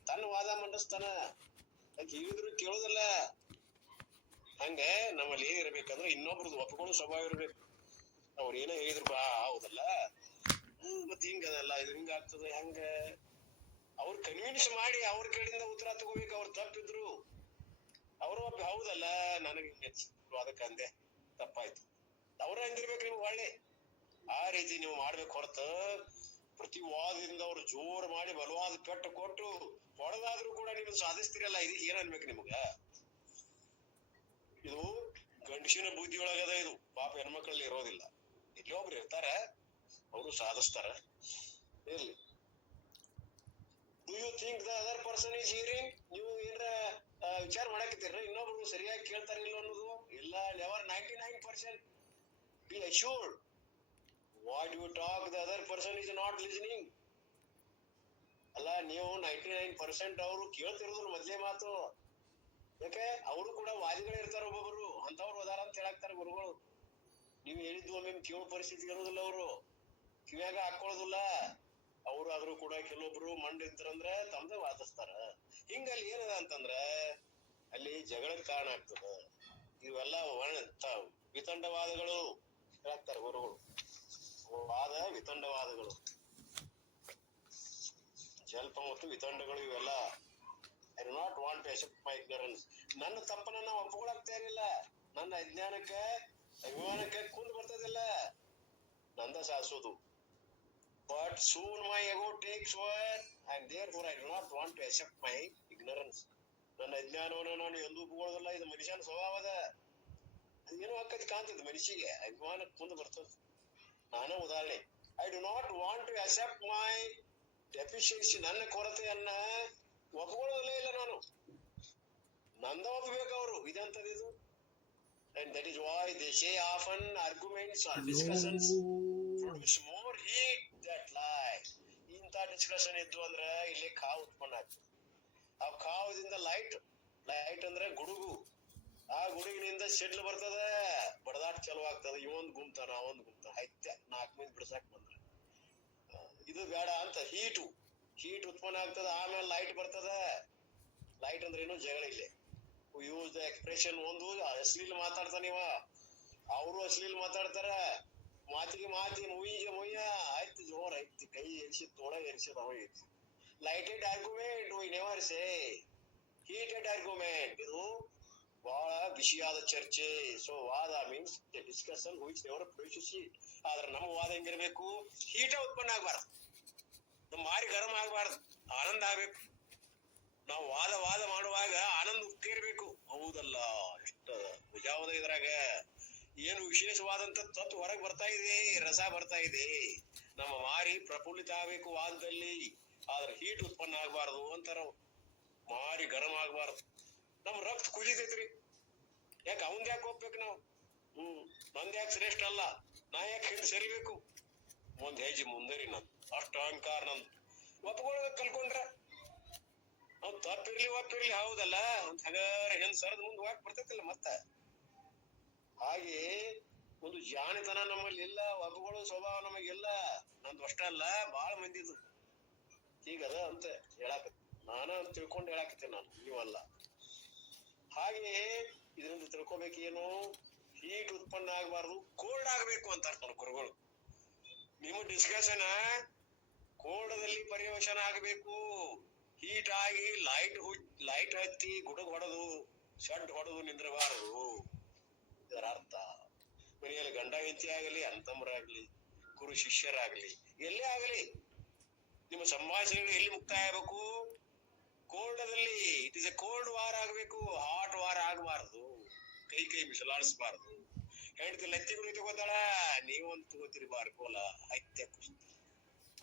ತನ್ನ ವಾದ ಮಂಡಿಸ್ತಾನ. ಯಾಕೆ ಹೇಳಿದ್ರು ಕೇಳೋದಿಲ್ಲ. ಹಂಗ ನಮ್ಮಲ್ಲಿ ಏನಿರ್ಬೇಕಂದ್ರೆ ಇನ್ನೊಬ್ರದ್ದು ಒಪ್ಕೊಳ್ಳೋ ಸ್ವಭಾವ ಇರ್ಬೇಕು. ಅವ್ರು ಏನೋ ಹೇಳಿದ್ರು ಬಾ ಹೌದಲ್ಲ, ಮತ್ ಹಿಂಗದಲ್ಲ, ಇದು ಹಿಂಗ ಆಗ್ತದ. ಹಂಗ ಅವ್ರ ಕನ್ವಿನ್ಸ್ ಮಾಡಿ ಅವ್ರ ಕಡೆಯಿಂದ ಉತ್ತರ ತಗೋಬೇಕು. ಅವ್ರು ತಪ್ಪಿದ್ರು ಅವರು ಹೌದಲ್ಲ, ನನಗೆ ಅದಕ್ಕೆ ಅಂದೆ ತಪ್ಪಾಯ್ತು, ಅವ್ರ ಹಂಗಿರ್ಬೇಕು. ನೀವು ಒಳ್ಳೆ ಆ ರೀತಿ ನೀವು ಮಾಡ್ಬೇಕು ಹೊರತ ಪ್ರತಿ ವಾದದಿಂದ ಅವ್ರು ಜೋರ್ ಮಾಡಿ ಬಲವಾದ ಪೆಟ್ಟು ಕೊಟ್ಟು ಹೊಡೆದಾದ್ರೂ ಕೂಡ ನೀವು ಸಾಧಿಸ್ತಿರಲ್ಲ. ಇದಕ್ಕೆ ಏನ್ ಅನ್ಬೇಕು ನಿಮ್ಗ? ಇದು ಗಂಡಸಿನ ಬುದ್ಧಿ ಒಳಗದ. ಇದು ಪಾಪ ಹೆಣ್ಮಕ್ಳಲ್ಲಿ ಇರೋದಿಲ್ಲ. ಇಲ್ಲಿ ಒಬ್ರು ಇರ್ತಾರ, ಅವರು ಸಾಧಿಸ್ತಾರ. ಇರ್ಲಿ. Do you think the other person is hearing? ನೀವು ಏನ್ರ ವಿಚಾರ ಮಾಡಾಕತ್ತೀರ ಇನ್ನೊಬ್ರು ಸರಿಯಾಗಿ ಕೇಳ್ತಾರ ಇಲ್ಲ ಅನ್ನೋದು? ಇಲ್ಲ, never. 99% be assured what you talk the other person is not listening. ಅಲ್ಲ, ನೀವು 99% ಅವರು ಕೇಳ್ತಿರೋದ್ರ ಮೊದ್ಲೇ ಮಾತು. ಯಾಕೆ ಅವರು ಕೂಡ ವಾದಿಗಳು ಇರ್ತಾರ ಒಬ್ಬೊಬ್ರು, ಅಂತವ್ರು ಹೋದಾರ ಅಂತ ಹೇಳಾಕ್ತಾರ ಗುರುಗಳು. ನೀವು ಹೇಳಿದ್ದು ಒಮ್ಮೆ ಕೇಳೋ ಪರಿಸ್ಥಿತಿ ಇರೋದಿಲ್ಲ. ಅವರು ಕಿವ್ಯಾಗ ಹಾಕೊಳ್ಳೋದಿಲ್ಲ. ಅವ್ರು ಆದ್ರೂ ಕೂಡ ಕೆಲವೊಬ್ರು ಮಂಡಿದ್ರಂದ್ರ ತಮ್ದ ವಾದಿಸ್ತಾರ. ಹಿಂಗಲ್ಲಿ ಏನದ ಅಂತಂದ್ರ ಅಲ್ಲಿ ಜಗಳಕ್ಕೆ ಕಾರಣ ಆಗ್ತದ. ಇವೆಲ್ಲ ವಿತಂಡವಾದಗಳು ಹೇಳ್ತಾರ ಗುರುಗಳು. ವಾದ ವಿತಂಡವಾದಗಳು, ಜಲ್ಪ ಮತ್ತು ವಿತಂಡಗಳು, ಇವೆಲ್ಲ I do not want to accept my ignorance. ನನ್ನ ತಪ್ಪನ್ನ ನಾವು ಒಪ್ಕೊಳಕ್ ತಯಾರಿಲ್ಲ. ನನ್ನ ಅಜ್ಞಾನಕ್ಕೆ ಅಭಿಮಾನಕ್ಕೆ ಕುಂದು ಬರ್ತದಿಲ್ಲ, ನಂದ ಸಾಧಿಸೋದು. But soon my ego takes over, and therefore I do not want to accept my ignorance. ನನ್ನ ಅಜ್ಞಾನವನ್ನು ನಾನು ಎಂದೂ ಒಪ್ಕೊಳ್ಳೋದಿಲ್ಲ. ಇದು ಮನುಷ್ಯನ ಸ್ವಭಾವದ. ಅದೇನೋ ಆಕತಿ ಕಾಣ್ತದೆ ಮನುಷ್ಯಗೆ, ಅಭಿಮಾನಕ್ಕೆ ಮುಂದೆ ಬರ್ತದೆ. ನಾನೇ ಉದಾಹರಣೆ. I do not want to accept my deficiency, ನನ್ನ ಕೊರತೆಯನ್ನ ಒಪ್ಕೊಳ್ಳೋದಲ್ಲೇ ಇಲ್ಲ ನಾನು. ನಂದ ಒಪ್ಬೇಕು ಅವರು. ಇದಂತದಿದು. And that is why they say often arguments or discussions produce more heat that lie. ಇಂಥ ಡಿಸ್ಕಷನ್ ಇದ್ದು ಅಂದ್ರೆ ಇಲ್ಲಿ ಕಾವು ಉತ್ಪನ್ನ ಆಗ್ತದೆ. ಆ ಕಾವದಿಂದ ಲೈಟ್ ಅಂದ್ರೆ ಗುಡುಗು. ಆ ಗುಡುಗಿನಿಂದ ಸಿಡ್ಲು ಬರ್ತದ, ಬಡದಾಟ ಚಲೋ ಆಗ್ತದ. ಇವೊಂದ್ ಗುಮ್ತಾನ, ಅವಂದ್ ಗುಮ್ತಾನ, ಹೈತ್ಯ 4 ಮಂದಿ ಬಿಡ್ಸಾಕ್ ಬಂದ್ರ. ಇದು ಬೇಡ ಅಂತ ಹೀಟ್ ಉತ್ಪನ್ನ ಆಗ್ತದ. ಆಮೇಲೆ ಲೈಟ್ ಬರ್ತದ. ಲೈಟ್ ಅಂದ್ರೆ ಏನು? ಜಗಳ. ಇಲ್ಲಿ ಯೂಸ್ ದ ಎಕ್ಸ್ಪ್ರೆಷನ್. ಒಂದು ಅಶ್ಲೀಲ ಮಾತಾಡ್ತಾನ ಇವ, ಅವರು ಅಶ್ಲೀಲ ಮಾತಾಡ್ತಾರ. ಮಾತಿಗೆ ಮುಯ್ಯ ಆಯ್ತು, ಜೋರ್ ಐತಿ, ಕೈ ಎರಿಸಿ ತೋಳ ಎರಿಸಿದ ಅವ ಐತಿ. Lighted argument we never say heated argument. ಇದು ಬಹಳ ಬಿಸಿಯಾದ ಚರ್ಚೆ. ಸೊ ವಾದ means discussion which never produces heat. ಆದ್ರೆ ನಮ್ಮ ವಾದ ಹೆಂಗಿರ್ಬೇಕು? ಹೀಟ ಉತ್ಪನ್ನ ಆಗ್ಬಾರ್ದು, ನಮ್ಮ ಮಾರಿ ಗರಂ ಆಗ್ಬಾರ್ದು, ಆನಂದ ಆಗ್ಬೇಕು. ನಾವು ವಾದ ಮಾಡುವಾಗ ಆನಂದ ಉಕ್ಕೇರ್ಬೇಕು. ಹೌದಲ್ಲ, ಎಷ್ಟ ನಿಜಾವದ ಇದ್ರಾಗ ಏನು ವಿಶೇಷವಾದಂತ ತತ್ವ ಹೊರಗೆ ಬರ್ತಾ ಇದೆ, ರಸ ಬರ್ತಾ ಇದೆ. ನಮ್ಮ ಮಾರಿ ಪ್ರಫುಲ್ಲಿತ ಆಗ್ಬೇಕು ವಾದದಲ್ಲಿ. ಆದ್ರೆ ಹೀಟ್ ಉತ್ಪನ್ನ ಆಗ್ಬಾರ್ದು ಅಂತಾರ. ಮಾರಿ ಗರಂ ಆಗ್ಬಾರ್ದು. ನಮ್ ರಕ್ತ ಕುದಿತೈತ್ರಿ. ಯಾಕೆ ಅವಂದ್ ಯಾಕೆ ಹೋಗ್ಬೇಕು ನಾವು? ನಂದ್ ಯಾಕೆ ಶ್ರೇಷ್ಠ ಅಲ್ಲ, ನಾ ಯಾಕೆ ಹಿಂದ್ ಸರಿಬೇಕು? ಒಂದ್ ಹೆಜ್ಜೆ ಮುಂದರಿ ನಂದು, ಅಷ್ಟು ಅಹಂಕಾರ ನಂದು. ಒಪ್ಕೊಳ್ಳೋದ ಕಲ್ಕೊಂಡ್ರ ನಾವ್ ಒಪ್ಪಿರ್ಲಿ ಹೌದಲ್ಲ ಅಂತ ಹಗಾರ ಹೆಂಗ್ ಸರದ ಮುಂದ್ ಹೋಗಕ್ ಬರ್ತೈತಿಲ್ಲ ಮತ್ತ. ಹಾಗೆ ಒಂದು ಜಾಣತನ ನಮ್ಮಲ್ಲಿ ಇಲ್ಲ, ಒಪ್ಕೊಳ್ಳೋ ಸ್ವಭಾವ ನಮಗಿಲ್ಲ. ನಂದು ಅಷ್ಟ ಅಲ್ಲ, ಬಹಳ ಮಂದಿದು ಹೀಗದ ಅಂತ ಹೇಳಾಕ ನಾನ ತಿಳ್ಕೊಂಡು ಹೇಳಾಕತ್ತೇನೆ ನಾನು, ನೀವಲ್ಲ. ಹಾಗೆ ಇದರಿಂದ ತಿಳ್ಕೊಬೇಕೇನು? ಹೀಟ್ ಉತ್ಪನ್ನ ಆಗ್ಬಾರ್ದು, ಕೋಲ್ಡ್ ಆಗ್ಬೇಕು ಅಂತಾರ ನನ್ನ ಗುರುಗಳು. ನಿಮ್ಮ ಡಿಸ್ಕಷನ್ ಕೋಲ್ಡದಲ್ಲಿ ಪರ್ಯವಸನ ಆಗ್ಬೇಕು. ಹೀಟ್ ಆಗಿ ಲೈಟ್ ಹತ್ತಿ ಗುಡುಗ್ ಹೊಡೆದು ಶಡ್ ಹೊಡೆದು ನಿಂದ್ರಬಾರದು. ಇದರ ಅರ್ಥ ಮನೆಯಲ್ಲಿ ಗಂಡ ಹೆಂಡತಿ ಆಗಲಿ, ಅಂತಮರಾಗ್ಲಿ, ಗುರು ಶಿಷ್ಯರಾಗ್ಲಿ, ಎಲ್ಲೇ ಆಗಲಿ, ನಿಮ್ಮ ಸಂಭಾಷಣೆಗಳು ಎಲ್ಲಿ ಮುಕ್ತಾಯ ಆಗ್ಬೇಕು? ಕೋಲ್ಡದಲ್ಲಿ. It is a cold war ಆಗ್ಬೇಕು, ಹಾಟ್ ವಾರ್ ಆಗ್ಬಾರ್ದು. ಕೈ ಮಿಸಲಾಡಿಸ್ಬಾರ್ದು. ಹೆಂಡತಿ ಲತ್ತಿ ಗುಡಿ ತಗೋತಾಳ, ನೀವೊಂದು ತಗೋತೀರಿ ಬಾರ್ಕೋಲ, ಹೈತ್ಯ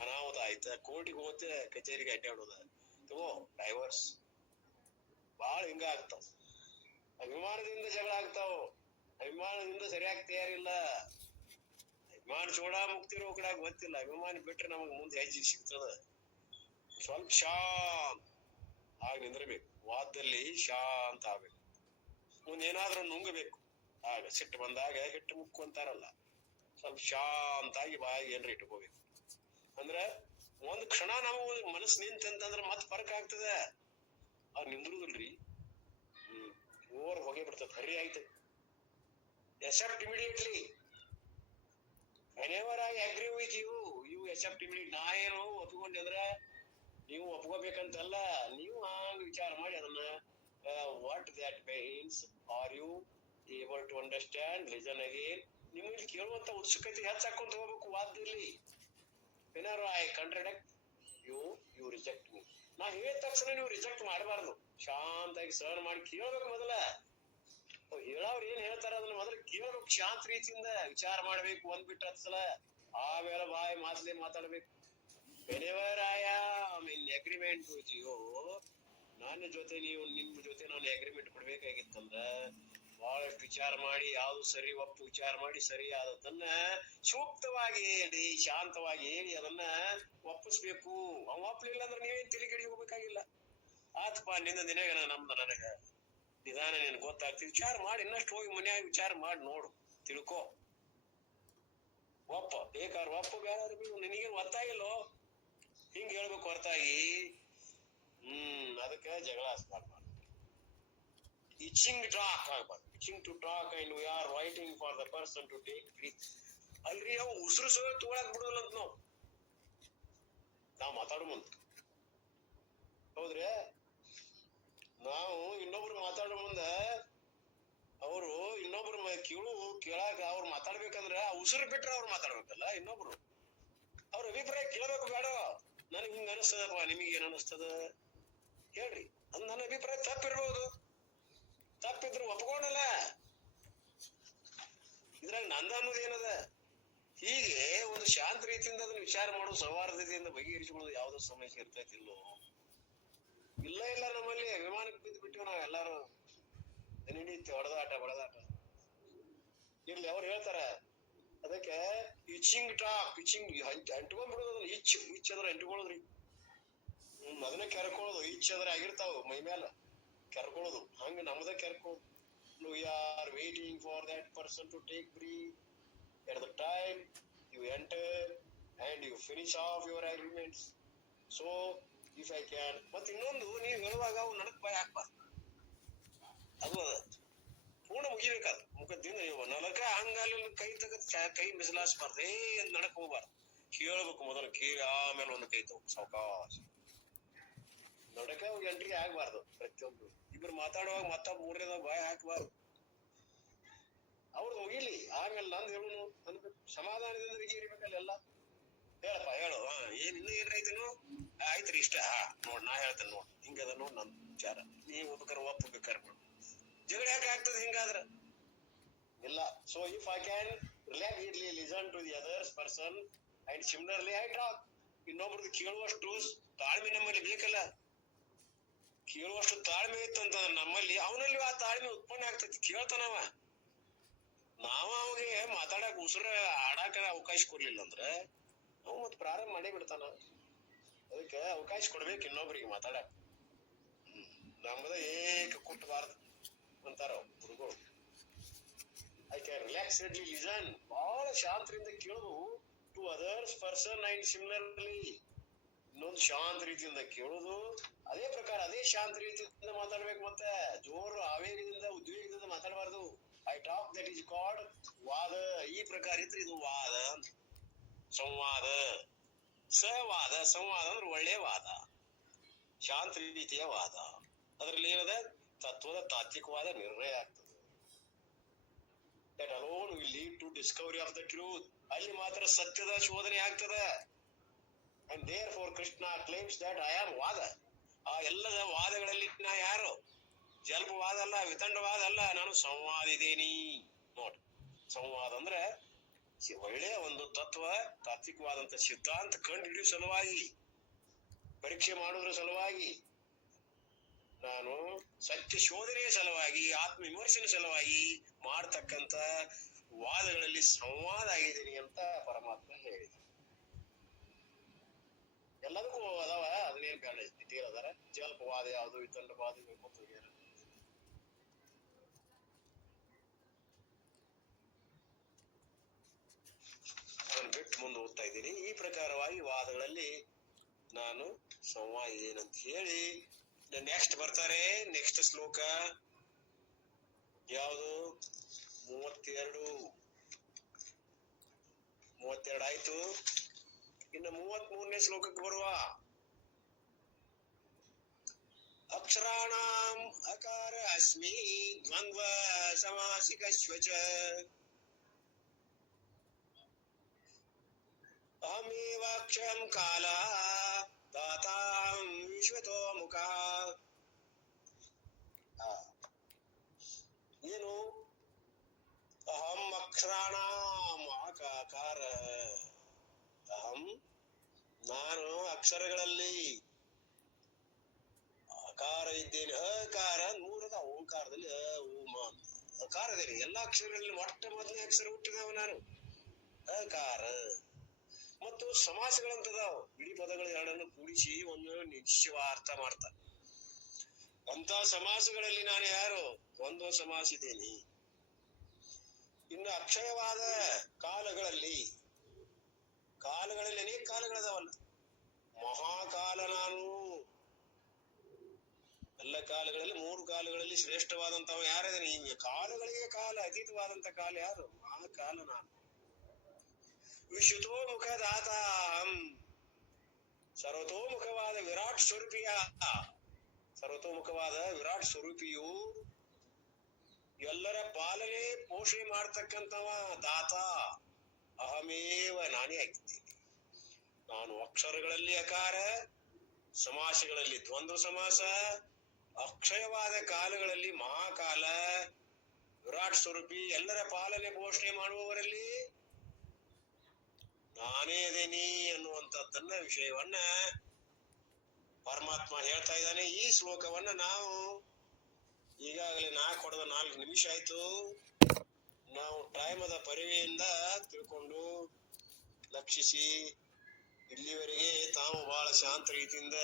ಅನಾಹುತ ಆಯ್ತ. ಕೋರ್ಟಿಗೆ ಹೋಗುತ್ತೆ, ಕಚೇರಿಗೆ ಅಡ್ಡಾಡೋದ, ತಗೋ ಡೈವರ್ಸ್. ಬಾಳ ಹಿಂಗ ಆಗ್ತಾವ. ಅಭಿಮಾನದಿಂದ ಜಗಳ ಆಗ್ತಾವ. ಅಭಿಮಾನದಿಂದ ಸರಿಯಾಗಿ ತಯಾರಿಲ್ಲ. ಅಭಿಮಾನ ಚೋಡ ಮುಕ್ತಿ ರೋಕಡ ಗೊತ್ತಿಲ್ಲ. ಅಭಿಮಾನ ಬಿಟ್ರೆ ನಮಗ್ ಮುಂದೆ ಹೆಜ್ಜೆ ಸಿಗ್ತದ. ಸ್ವಲ್ಪ ಶಾಂತ ಆಗಿ ನಿಂದ್ರಬೇಕು. ವಾದದಲ್ಲಿ ಶಾಂತ ಆಗ್ಬೇಕು. ಮುಂದೇನಾದ್ರೂ ನುಂಗಬೇಕು. ಆಗ ಸಿಟ್ಟು ಬಂದಾಗ ಹಿಟ್ಟು ಮುಕ್ಕು ಅಂತಾರಲ್ಲ, ಸ್ವಲ್ಪ ಶಾಂತಾಗಿ ಬಾಯಿಗೆ ಏನ್ರ ಇಟ್ಕೋಬೇಕು. ಅಂದ್ರ ಒಂದ್ ಕ್ಷಣ ನಾವು ಮನಸ್ಸು ನಿಂತಂತಂದ್ರ ಮತ್ ಫರ್ಕ್ ಆಗ್ತದೆ. ಅವ್ರು ನಿಂದ್ರುದಿಲ್ರಿ, ಓವರ್ ಹೊಗೆ ಬಿಡ್ತದ, ಹರಿ ಆಯ್ತದೆ. accept immediately. Whenever I agree with you, you accept immediately. ನಾ ಏನು ಒಪ್ಕೊಂಡೆ ಅಂದ್ರೆ ನೀವು ಒಪ್ಕೋಬೇಕಂತಲ್ಲ, ನೀವು ಹಂಗ ವಿಚಾರ ಮಾಡಿ ಅದನ್ನ what that means, are you able to understand, listen again. ನಿಮ್ಮಲ್ಲಿ ಕೇಳುವಂತ ಉತ್ಸುಕತೆ ಹೆಚ್ಚಾಕೊಂತ ಹೋಗ್ಬೇಕು ವಾದದಲ್ಲಿ. Whenever I contradict you, you reject me. ನಾ ಹೇಳಿದ ತಕ್ಷಣ ನೀವು ರಿಜೆಕ್ಟ್ ಮಾಡಬಾರ್ದು. ಶಾಂತಾಗಿ ಸಹನ ಮಾಡಿ ಕೇಳ್ಬೇಕು. ಮೊದಲ ಹೇಳವ್ರು ಏನ್ ಹೇಳ್ತಾರ ಅದನ್ನ ಮೊದಲು ಕೇಳ್ಬೇಕು. ಶಾಂತ ರೀತಿಯಿಂದ ವಿಚಾರ ಮಾಡ್ಬೇಕು. ಒಂದ್ ಬಿಟ್ಟು 10 ಸಲ. ಆಮೇಲೆ ಬಾಯಿ ಮಾತಲ್ಲಿ ಮಾತಾಡ್ಬೇಕು. Whenever I am in agreement with you, ನನ್ನ ಜೊತೆ ನೀವು ನಿಮ್ ಜೊತೆ ನಾನು ಅಗ್ರಿಮೆಂಟ್ ಕೊಡ್ಬೇಕಾಗಿತ್ತಂದ್ರ ಬಹಳಷ್ಟು ವಿಚಾರ ಮಾಡಿ, ಯಾವ್ದು ಸರಿ ಒಪ್ಪು ವಿಚಾರ ಮಾಡಿ ಸರಿಯಾದದನ್ನ ಸೂಕ್ತವಾಗಿ ಹೇಳಿ, ಶಾಂತವಾಗಿ ಹೇಳಿ ಅದನ್ನ ಒಪ್ಪಿಸ್ಬೇಕು. ಅವ್ ಒಪ್ಪಲಿಲ್ಲ ಅಂದ್ರೆ ನೀವೇನ್ ತಲೆಗಡಿ ಹೋಗ್ಬೇಕಾಗಿಲ್ಲ. ಆತ್ಪ ನಿಂದ ದಿನಗ ನಮ್ದು ನನಗ ನಿಧಾನ ನೀನ್ ಗೊತ್ತಾಗ್ತಿ. ವಿಚಾರ ಮಾಡಿ, ಇನ್ನಷ್ಟು ಹೋಗಿ ಮನ್ಯಾಗ ವಿಚಾರ ಮಾಡಿ ನೋಡು, ತಿಳ್ಕೊ, ಒಪ್ಪ. ಬೇಕಾದ್ರೆ ಒಪ್ಪ, ಬೇರೆ ನಿನಗೇನು ಒತ್ತಾಗಿಲ್ಲೋ, ಹಿಂಗ್ ಹೇಳ್ಬೇಕು ಹೊರತಾಗಿ. ಅದಕ್ಕೆ ಜಗಳ ಆಗ್ಬಾರ್ದು. ಇಚ್ಚಿಂಗ್ ಟಾಕ್ ಆಗ್ಬಾರ್ದು. Itching to talk and we are waiting for the person to take breath. ಅಲ್ರಿ ಅವ್ ಉಸಿರು ತಗೊಳಕ್ ಬಿಡುದಿಲ್ಲ ಅಂತ ನಾವ್ ಮಾತಾಡೋ ಮುಂದ. ಹೌದ್ರಿ, ನಾವು ಇನ್ನೊಬ್ರು ಮಾತಾಡೋ ಮುಂದ ಅವರು ಇನ್ನೊಬ್ರು ಕೇಳಾಕ ಅವ್ರು ಮಾತಾಡ್ಬೇಕಂದ್ರ ಉಸಿರು ಬಿಟ್ರೆ ಅವ್ರು ಮಾತಾಡ್ಬೇಕಲ್ಲ. ಇನ್ನೊಬ್ರು ಅವ್ರ ಅಭಿಪ್ರಾಯ ಕೇಳಬೇಕು. ಬೇಡ, ನನಗ್ ಹಿಂಗ ಅನಿಸ್ತದಪ್ಪ, ನಿಮಗೆ ಏನ್ ಅನಿಸ್ತದ ಹೇಳ್ರಿ. ನನ್ನ ಅಭಿಪ್ರಾಯ ತಪ್ಪಿರ್ಬೋದು. ಮಾಡೋ ಸೌಹಾರ್ದತೆಯಿಂದ ಬಗೆಹರಿಸಿಕೊಳ್ಳೋದು ಯಾವ್ದೋ ಸಮಸ್ಯೆ ಇರ್ತೈತಿಲ್ಲೋ? ಇಲ್ಲ ನಮ್ಮಲ್ಲಿ ವಿಮಾನಕ್ಕೆ ಬಿದ್ದು ಬಿಟ್ಟಿವ್ ನಾವ್ ಎಲ್ಲಾರು. ನಡೀತಿ ಹೊಡೆದಾಟ ಬಡದಾಟ ಇರ್ಲಿ. ಅವ್ರು ಹೇಳ್ತಾರ ಅದಕ್ಕೆ ಇಚ್ಚಿಂಗ್ ಅಂಟ್ಕೊಂಡ್ಬಿಡೋದು. ಇಚ್ಚದ್ರ ಅಂಟ್ಕೊಳ್ಳೋದ್ರಿ. ಅದನ್ನ ಕೆರ್ಕೊಳ್ಳೋದು. ಇಚ್ಚದ್ರ ಆಗಿರ್ತಾವ ಮೈ ಮ್ಯಾಲ ಕೆರ್ಕೊಳ್ಳೋದು. ಹಂಗ ನಮ್ದ ಕೆರ್ಕೊಳ್ಳೋದು. We are waiting for that person to take breath. At the time you enter and you finish off your agreements. So if I can. ಮತ್ ಇನ್ನೊಂದು, ನೀವ್ ಹೇಳುವಾಗ ಅವು ನಡಕ್ ಬಾಯ್ ಹಾಕ್ಬಾರ್ದು. ಅದು ಪೂರ್ಣ ಮುಗಿಬೇಕಾದ ಮುಖದಿಂದ ನೀವು ನಲಕ ಹಂಗಾಲ ಕೈ ಮಿಸಲಾಸ್ಬಾರ್ದು. ನಡಕ್ ಹೋಗ್ಬಾರ್ದು. ಕೇಳ್ಬೇಕು ಮೊದಲು, ಕೇಳಿ ಆಮೇಲೆ ಒಂದು ಕೈ ತಗೋ ಸಾವಕಾಶ. ನಡಕ ಎಂಟ್ರಿ ಆಗ್ಬಾರ್ದು. ಪ್ರತಿಯೊಬ್ರು ಇಬ್ರು ಮಾತಾಡುವಾಗ ಮತ್ತೊಬ್ಬ ಮೂರನೇದಾಗ ಬಾಯ್ ಹಾಕ್ಬಾರ್ದು. ಅವ್ರದ್ದು ಮುಗಿಲಿ, ಆಮೇಲೆ ನಂದು ಹೇಳು ಅನ್ಬೇಕು. ಸಮಾಧಾನದಿಂದ ಬಿಗಿರ್ಬೇಕಲ್ಲ ಎಲ್ಲ. ಹೇಳಪ್ಪ ಹೇಳು. ಏನ್ ಇನ್ನೂ ಏನ್ರೈತೇನು? ಆಯ್ತ್ರಿ ಇಷ್ಟ. ನೋಡ್ ನಾ ಹೇಳ್ತೇನೆ ನೋಡ್, ಹಿಂಗದ ನೋಡ್ ನನ್ ವಿಚಾರ. ನೀವ್ ಒಪ್ಬೇಕಾರೆ ಒಪ್ಪಬೇಕಾರೆ ಜಗಳ ಯಾಕೆ ಆಗ್ತದೆ ಹಿಂಗಾದ್ರ? ಇಲ್ಲ. So if I can relaxly listen to the others person and similarly I talk. ಇನ್ನೊಬ್ರದ್ದು ಕೇಳುವಷ್ಟು ತಾಳ್ಮೆ ನಮ್ಮಲ್ಲಿ ಬೇಕಲ್ಲ. ಕೇಳುವಷ್ಟು ತಾಳ್ಮೆ ಇತ್ತಂತಂದ್ರ ನಮ್ಮಲ್ಲಿ, ಅವನಲ್ಲಿ ಆ ತಾಳ್ಮೆ ಉತ್ಪನ್ನ ಆಗ್ತೈತಿ. ಕೇಳ್ತಾನವ. ನಾವ ಅವಿಗೆ ಮಾತಾಡಕ್ ಉಸಿರ ಆಡಾಕ ಅವಕಾಶ ಕೊಡ್ಲಿಲ್ಲ ಅಂದ್ರ ಅವ್ ಮತ್ ಪ್ರಾರಂಭ ಮಾಡೇ ಬಿಡ್ತಾನ. ಅದಕ್ಕೆ ಅವಕಾಶ ಕೊಡ್ಬೇಕು ಇನ್ನೊಬ್ರಿಗೆ ಮಾತಾಡಕ್. ನಮ್ದ ಏಕ ಕುಟ್ಟಬಾರ್ದು ಅಂತಾರ ಹುಡುಗರು. I can relaxly listen. ಬಹಳ ಶಾಂತರಿಂದ ಕೇಳುದು to others person and similarly. ಇನ್ನೊಂದು ಶಾಂತ ರೀತಿಯಿಂದ ಕೇಳುದು. ಅದೇ ಪ್ರಕಾರ ಅದೇ ಶಾಂತ ರೀತಿಯಿಂದ ಮಾತಾಡ್ಬೇಕು. ಮತ್ತೆ ಜೋರು ಆವೇಗದಿಂದ ಉದ್ವೇಗದಿಂದ ಮಾತಾಡಬಾರ್ದು. I talk that is called ವಾದ. ಈ ಪ್ರಕಾರ ಇದ್ರೆ ಇದು ವಾದ. ಸಂವಾದ, ಸವಾದ. ಸಂವಾದ ಅಂದ್ರೆ ಒಳ್ಳೆಯ ವಾದ, ಶಾಂತ ರೀತಿಯ ವಾದ. ಅದರಲ್ಲಿ ಏನದ ತತ್ವದ ತಾತ್ವಿಕವಾದ ನಿರ್ಣಯ ಆಗ್ತದೆ. That alone will lead to discovery of the truth. ಅಲ್ಲಿ ಮಾತ್ರ ಸತ್ಯದ ಶೋಧನೆ ಆಗ್ತದೆ. And therefore Krishna claims that I am ವಾದ. ಆ ಎಲ್ಲದ ವಾದಗಳಲ್ಲಿ ನಾ ಯಾರು? ಜಲ್ಪವಾದ ಅಲ್ಲ, ವಿತಂಡವಾದ ಅಲ್ಲ, ನಾನು ಸಂವಾದ ಇದೇನಿ. ನೋಡ್, ಸಂವಾದ ಅಂದ್ರೆ ಒಳ್ಳೆಯ ಒಂದು ತತ್ವ, ತಾತ್ವಿಕವಾದಂತ ಸಿದ್ಧಾಂತ ಕಂಡು ಹಿಡಿಯುವ ಸಲುವಾಗಿ, ಪರೀಕ್ಷೆ ಮಾಡುವುದರ ಸಲುವಾಗಿ, ನಾನು ಸತ್ಯ ಶೋಧನೆಯ ಸಲುವಾಗಿ, ಆತ್ಮ ವಿಮರ್ಶನ ಸಲುವಾಗಿ ಮಾಡ್ತಕ್ಕಂತ ವಾದಗಳಲ್ಲಿ ಸಂವಾದ ಆಗಿದ್ದೀನಿ ಅಂತ ಪರಮಾತ್ಮ ಹೇಳಿದ. ಎಲ್ಲದಕ್ಕೂ ಅದಾವ, ಅದನ್ನೇನ್ ಬೇಡ ಡಿಟೇಲ್ ಅದಾರ. ಜಲ್ಪವಾದ ಯಾವುದು, ವಿತಂಡವಾದ ಹೇಳ್ಕೊಂತ ಹೋಗ್ಯಾರ. ಅದನ್ನ ಬಿಟ್ಟು ಮುಂದೆ ಓದ್ತಾ ಇದ್ದೀನಿ. ಈ ಪ್ರಕಾರವಾಗಿ ವಾದಗಳಲ್ಲಿ ನಾನು ಸಂವಾದ ಇದೇನಂತ ಹೇಳಿ ನೆಕ್ಸ್ಟ್ ಬರ್ತಾರೆ. ನೆಕ್ಸ್ಟ್ ಶ್ಲೋಕ ಯಾವುದು? 32 ಆಯ್ತು. ಇನ್ನು 33ನೇ ಶ್ಲೋಕಕ್ಕೆ ಬರುವ. ಅಕ್ಷರಾಣಾಂ ಅಕಾರ ಅಸ್ಮಿ ದ್ವಂದ್ವ ಸಮಾಸಿಕಶ್ವಚ ಅಹಮೇವಾಕ್ಷರಂ ಕಾಲ ದಾತಾಂ ವಿಶ್ವತೋ ಮುಖ. ಏನು? ಅಹಂ ಅಕ್ಷರಾಣಾಂ ಆಕಾರ. ಅಹಂ ನಾನು ಅಕ್ಷರಗಳಲ್ಲಿ ಅಕಾರ ಇದ್ದೇನೆ. ಅಕಾರ ಮೂರದ ಓಂಕಾರದಲ್ಲಿ ಓಂ ಅಕಾರದೇನೆ. ಎಲ್ಲಾ ಅಕ್ಷರಗಳಲ್ಲಿ ಮೊಟ್ಟ ಮೊದಲನೇ ಅಕ್ಷರ ಹುಟ್ಟಿದವ ನಾನು, ಅಕಾರ. ಮತ್ತು ಸಮಾಸಗಳಂತದಾವ. ಬಿಡಿ ಪದಗಳು ಎರಡನ್ನು ಕೂಡಿಸಿ ಒಂದು ನಿಶ್ಚಯ ಅರ್ಥ ಮಾಡ್ತಾ. ಅಂತ ಸಮಾಸಗಳಲ್ಲಿ ನಾನು ಯಾರು? ಒಂದು ಸಮಾಸ ಇದ್ದೇನೆ. ಇನ್ನು ಅಕ್ಷಯವಾದ ಕಾಲಗಳಲ್ಲಿ ಅನೇಕ ಕಾಲಗಳದಾವಲ್ಲ. ಮಹಾಕಾಲ ನಾನು. ಎಲ್ಲ ಕಾಲಗಳಲ್ಲಿ 3 ಕಾಲಗಳಲ್ಲಿ ಶ್ರೇಷ್ಠವಾದಂತವ ಯಾರಿದಾನೆ? ಈ ಕಾಲಗಳಿಗೆ ಕಾಲ ಅತೀತವಾದಂತ ಕಾಲ ಯಾರು? ಮಹಾಕಾಲ ನಾನು. ವಿಶ್ವತೋಮುಖ ದಾತಾಹಂ. ಸರ್ವತೋಮುಖವಾದ ವಿರಾಟ್ ಸ್ವರೂಪಿಯ, ಸರ್ವತೋಮುಖವಾದ ವಿರಾಟ್ ಸ್ವರೂಪಿಯು ಎಲ್ಲರ ಪಾಲನೆ ಪೋಷಣೆ ಮಾಡ್ತಕ್ಕಂಥವ ದಾತ. ಅಹಮೇವ, ನಾನೇ ಆಗಿದ್ದೇನೆ. ನಾನು ಅಕ್ಷರಗಳಲ್ಲಿ ಅಕಾರ, ಸಮಾಸಗಳಲ್ಲಿ ದ್ವಂದ್ವ ಸಮಾಸ, ಅಕ್ಷಯವಾದ ಕಾಲಗಳಲ್ಲಿ ಮಹಾಕಾಲ, ವಿರಾಟ್ ಸ್ವರೂಪಿ, ಎಲ್ಲರ ಪಾಲನೆ ಪೋಷಣೆ ಮಾಡುವವರಲ್ಲಿ ನಾನೇ ಅದೇನಿ ಅನ್ನುವಂಥದ್ದನ್ನ ವಿಷಯವನ್ನ ಪರಮಾತ್ಮ ಹೇಳ್ತಾ ಇದ್ದಾನೆ. ಈ ಶ್ಲೋಕವನ್ನ ನಾವು ಈಗಾಗಲೇ 4 ನಿಮಿಷ ಆಯ್ತು. ನಾವು ಟೈಮದ ಪರಿವೆಯಿಂದ ತಿಳ್ಕೊಂಡು ಲಕ್ಷಿಸಿ ಇಲ್ಲಿವರೆಗೆ ತಾವು ಬಹಳ ಶಾಂತ ರೀತಿಯಿಂದ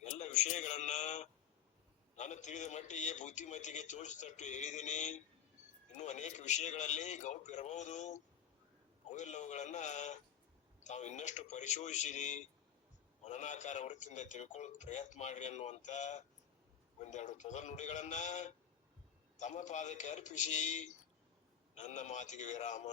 ಎಲ್ಲ ವಿಷಯಗಳನ್ನ ನಾನು ತಿಳಿದ ಮಟ್ಟಿಗೆ ಬುದ್ಧಿಮತಿಗೆ ತೋಚಿದಷ್ಟು ಹೇಳಿದ್ದೀನಿ. ಇನ್ನು ಅನೇಕ ವಿಷಯಗಳಲ್ಲಿ ಗೌಪ್ ಇರಬಹುದು. ಅವೆಲ್ಲವುಗಳನ್ನ ತಾವು ಇನ್ನಷ್ಟು ಪರಿಶೋಧಿಸಿರಿ, ಮನನಾಕಾರ ವೃತ್ತಿಯಿಂದ ತಿಳ್ಕೊಳ್ಳೋಕೆ ಪ್ರಯತ್ನ ಮಾಡ್ರಿ ಅನ್ನುವಂತ ಒಂದೆರಡು ತೊದಲು ನುಡಿಗಳನ್ನ ತಮ್ಮ ಪಾದಕ್ಕೆ ಅರ್ಪಿಸಿ ನನ್ನ ಮಾತಿಗೆ ವಿರಾಮ.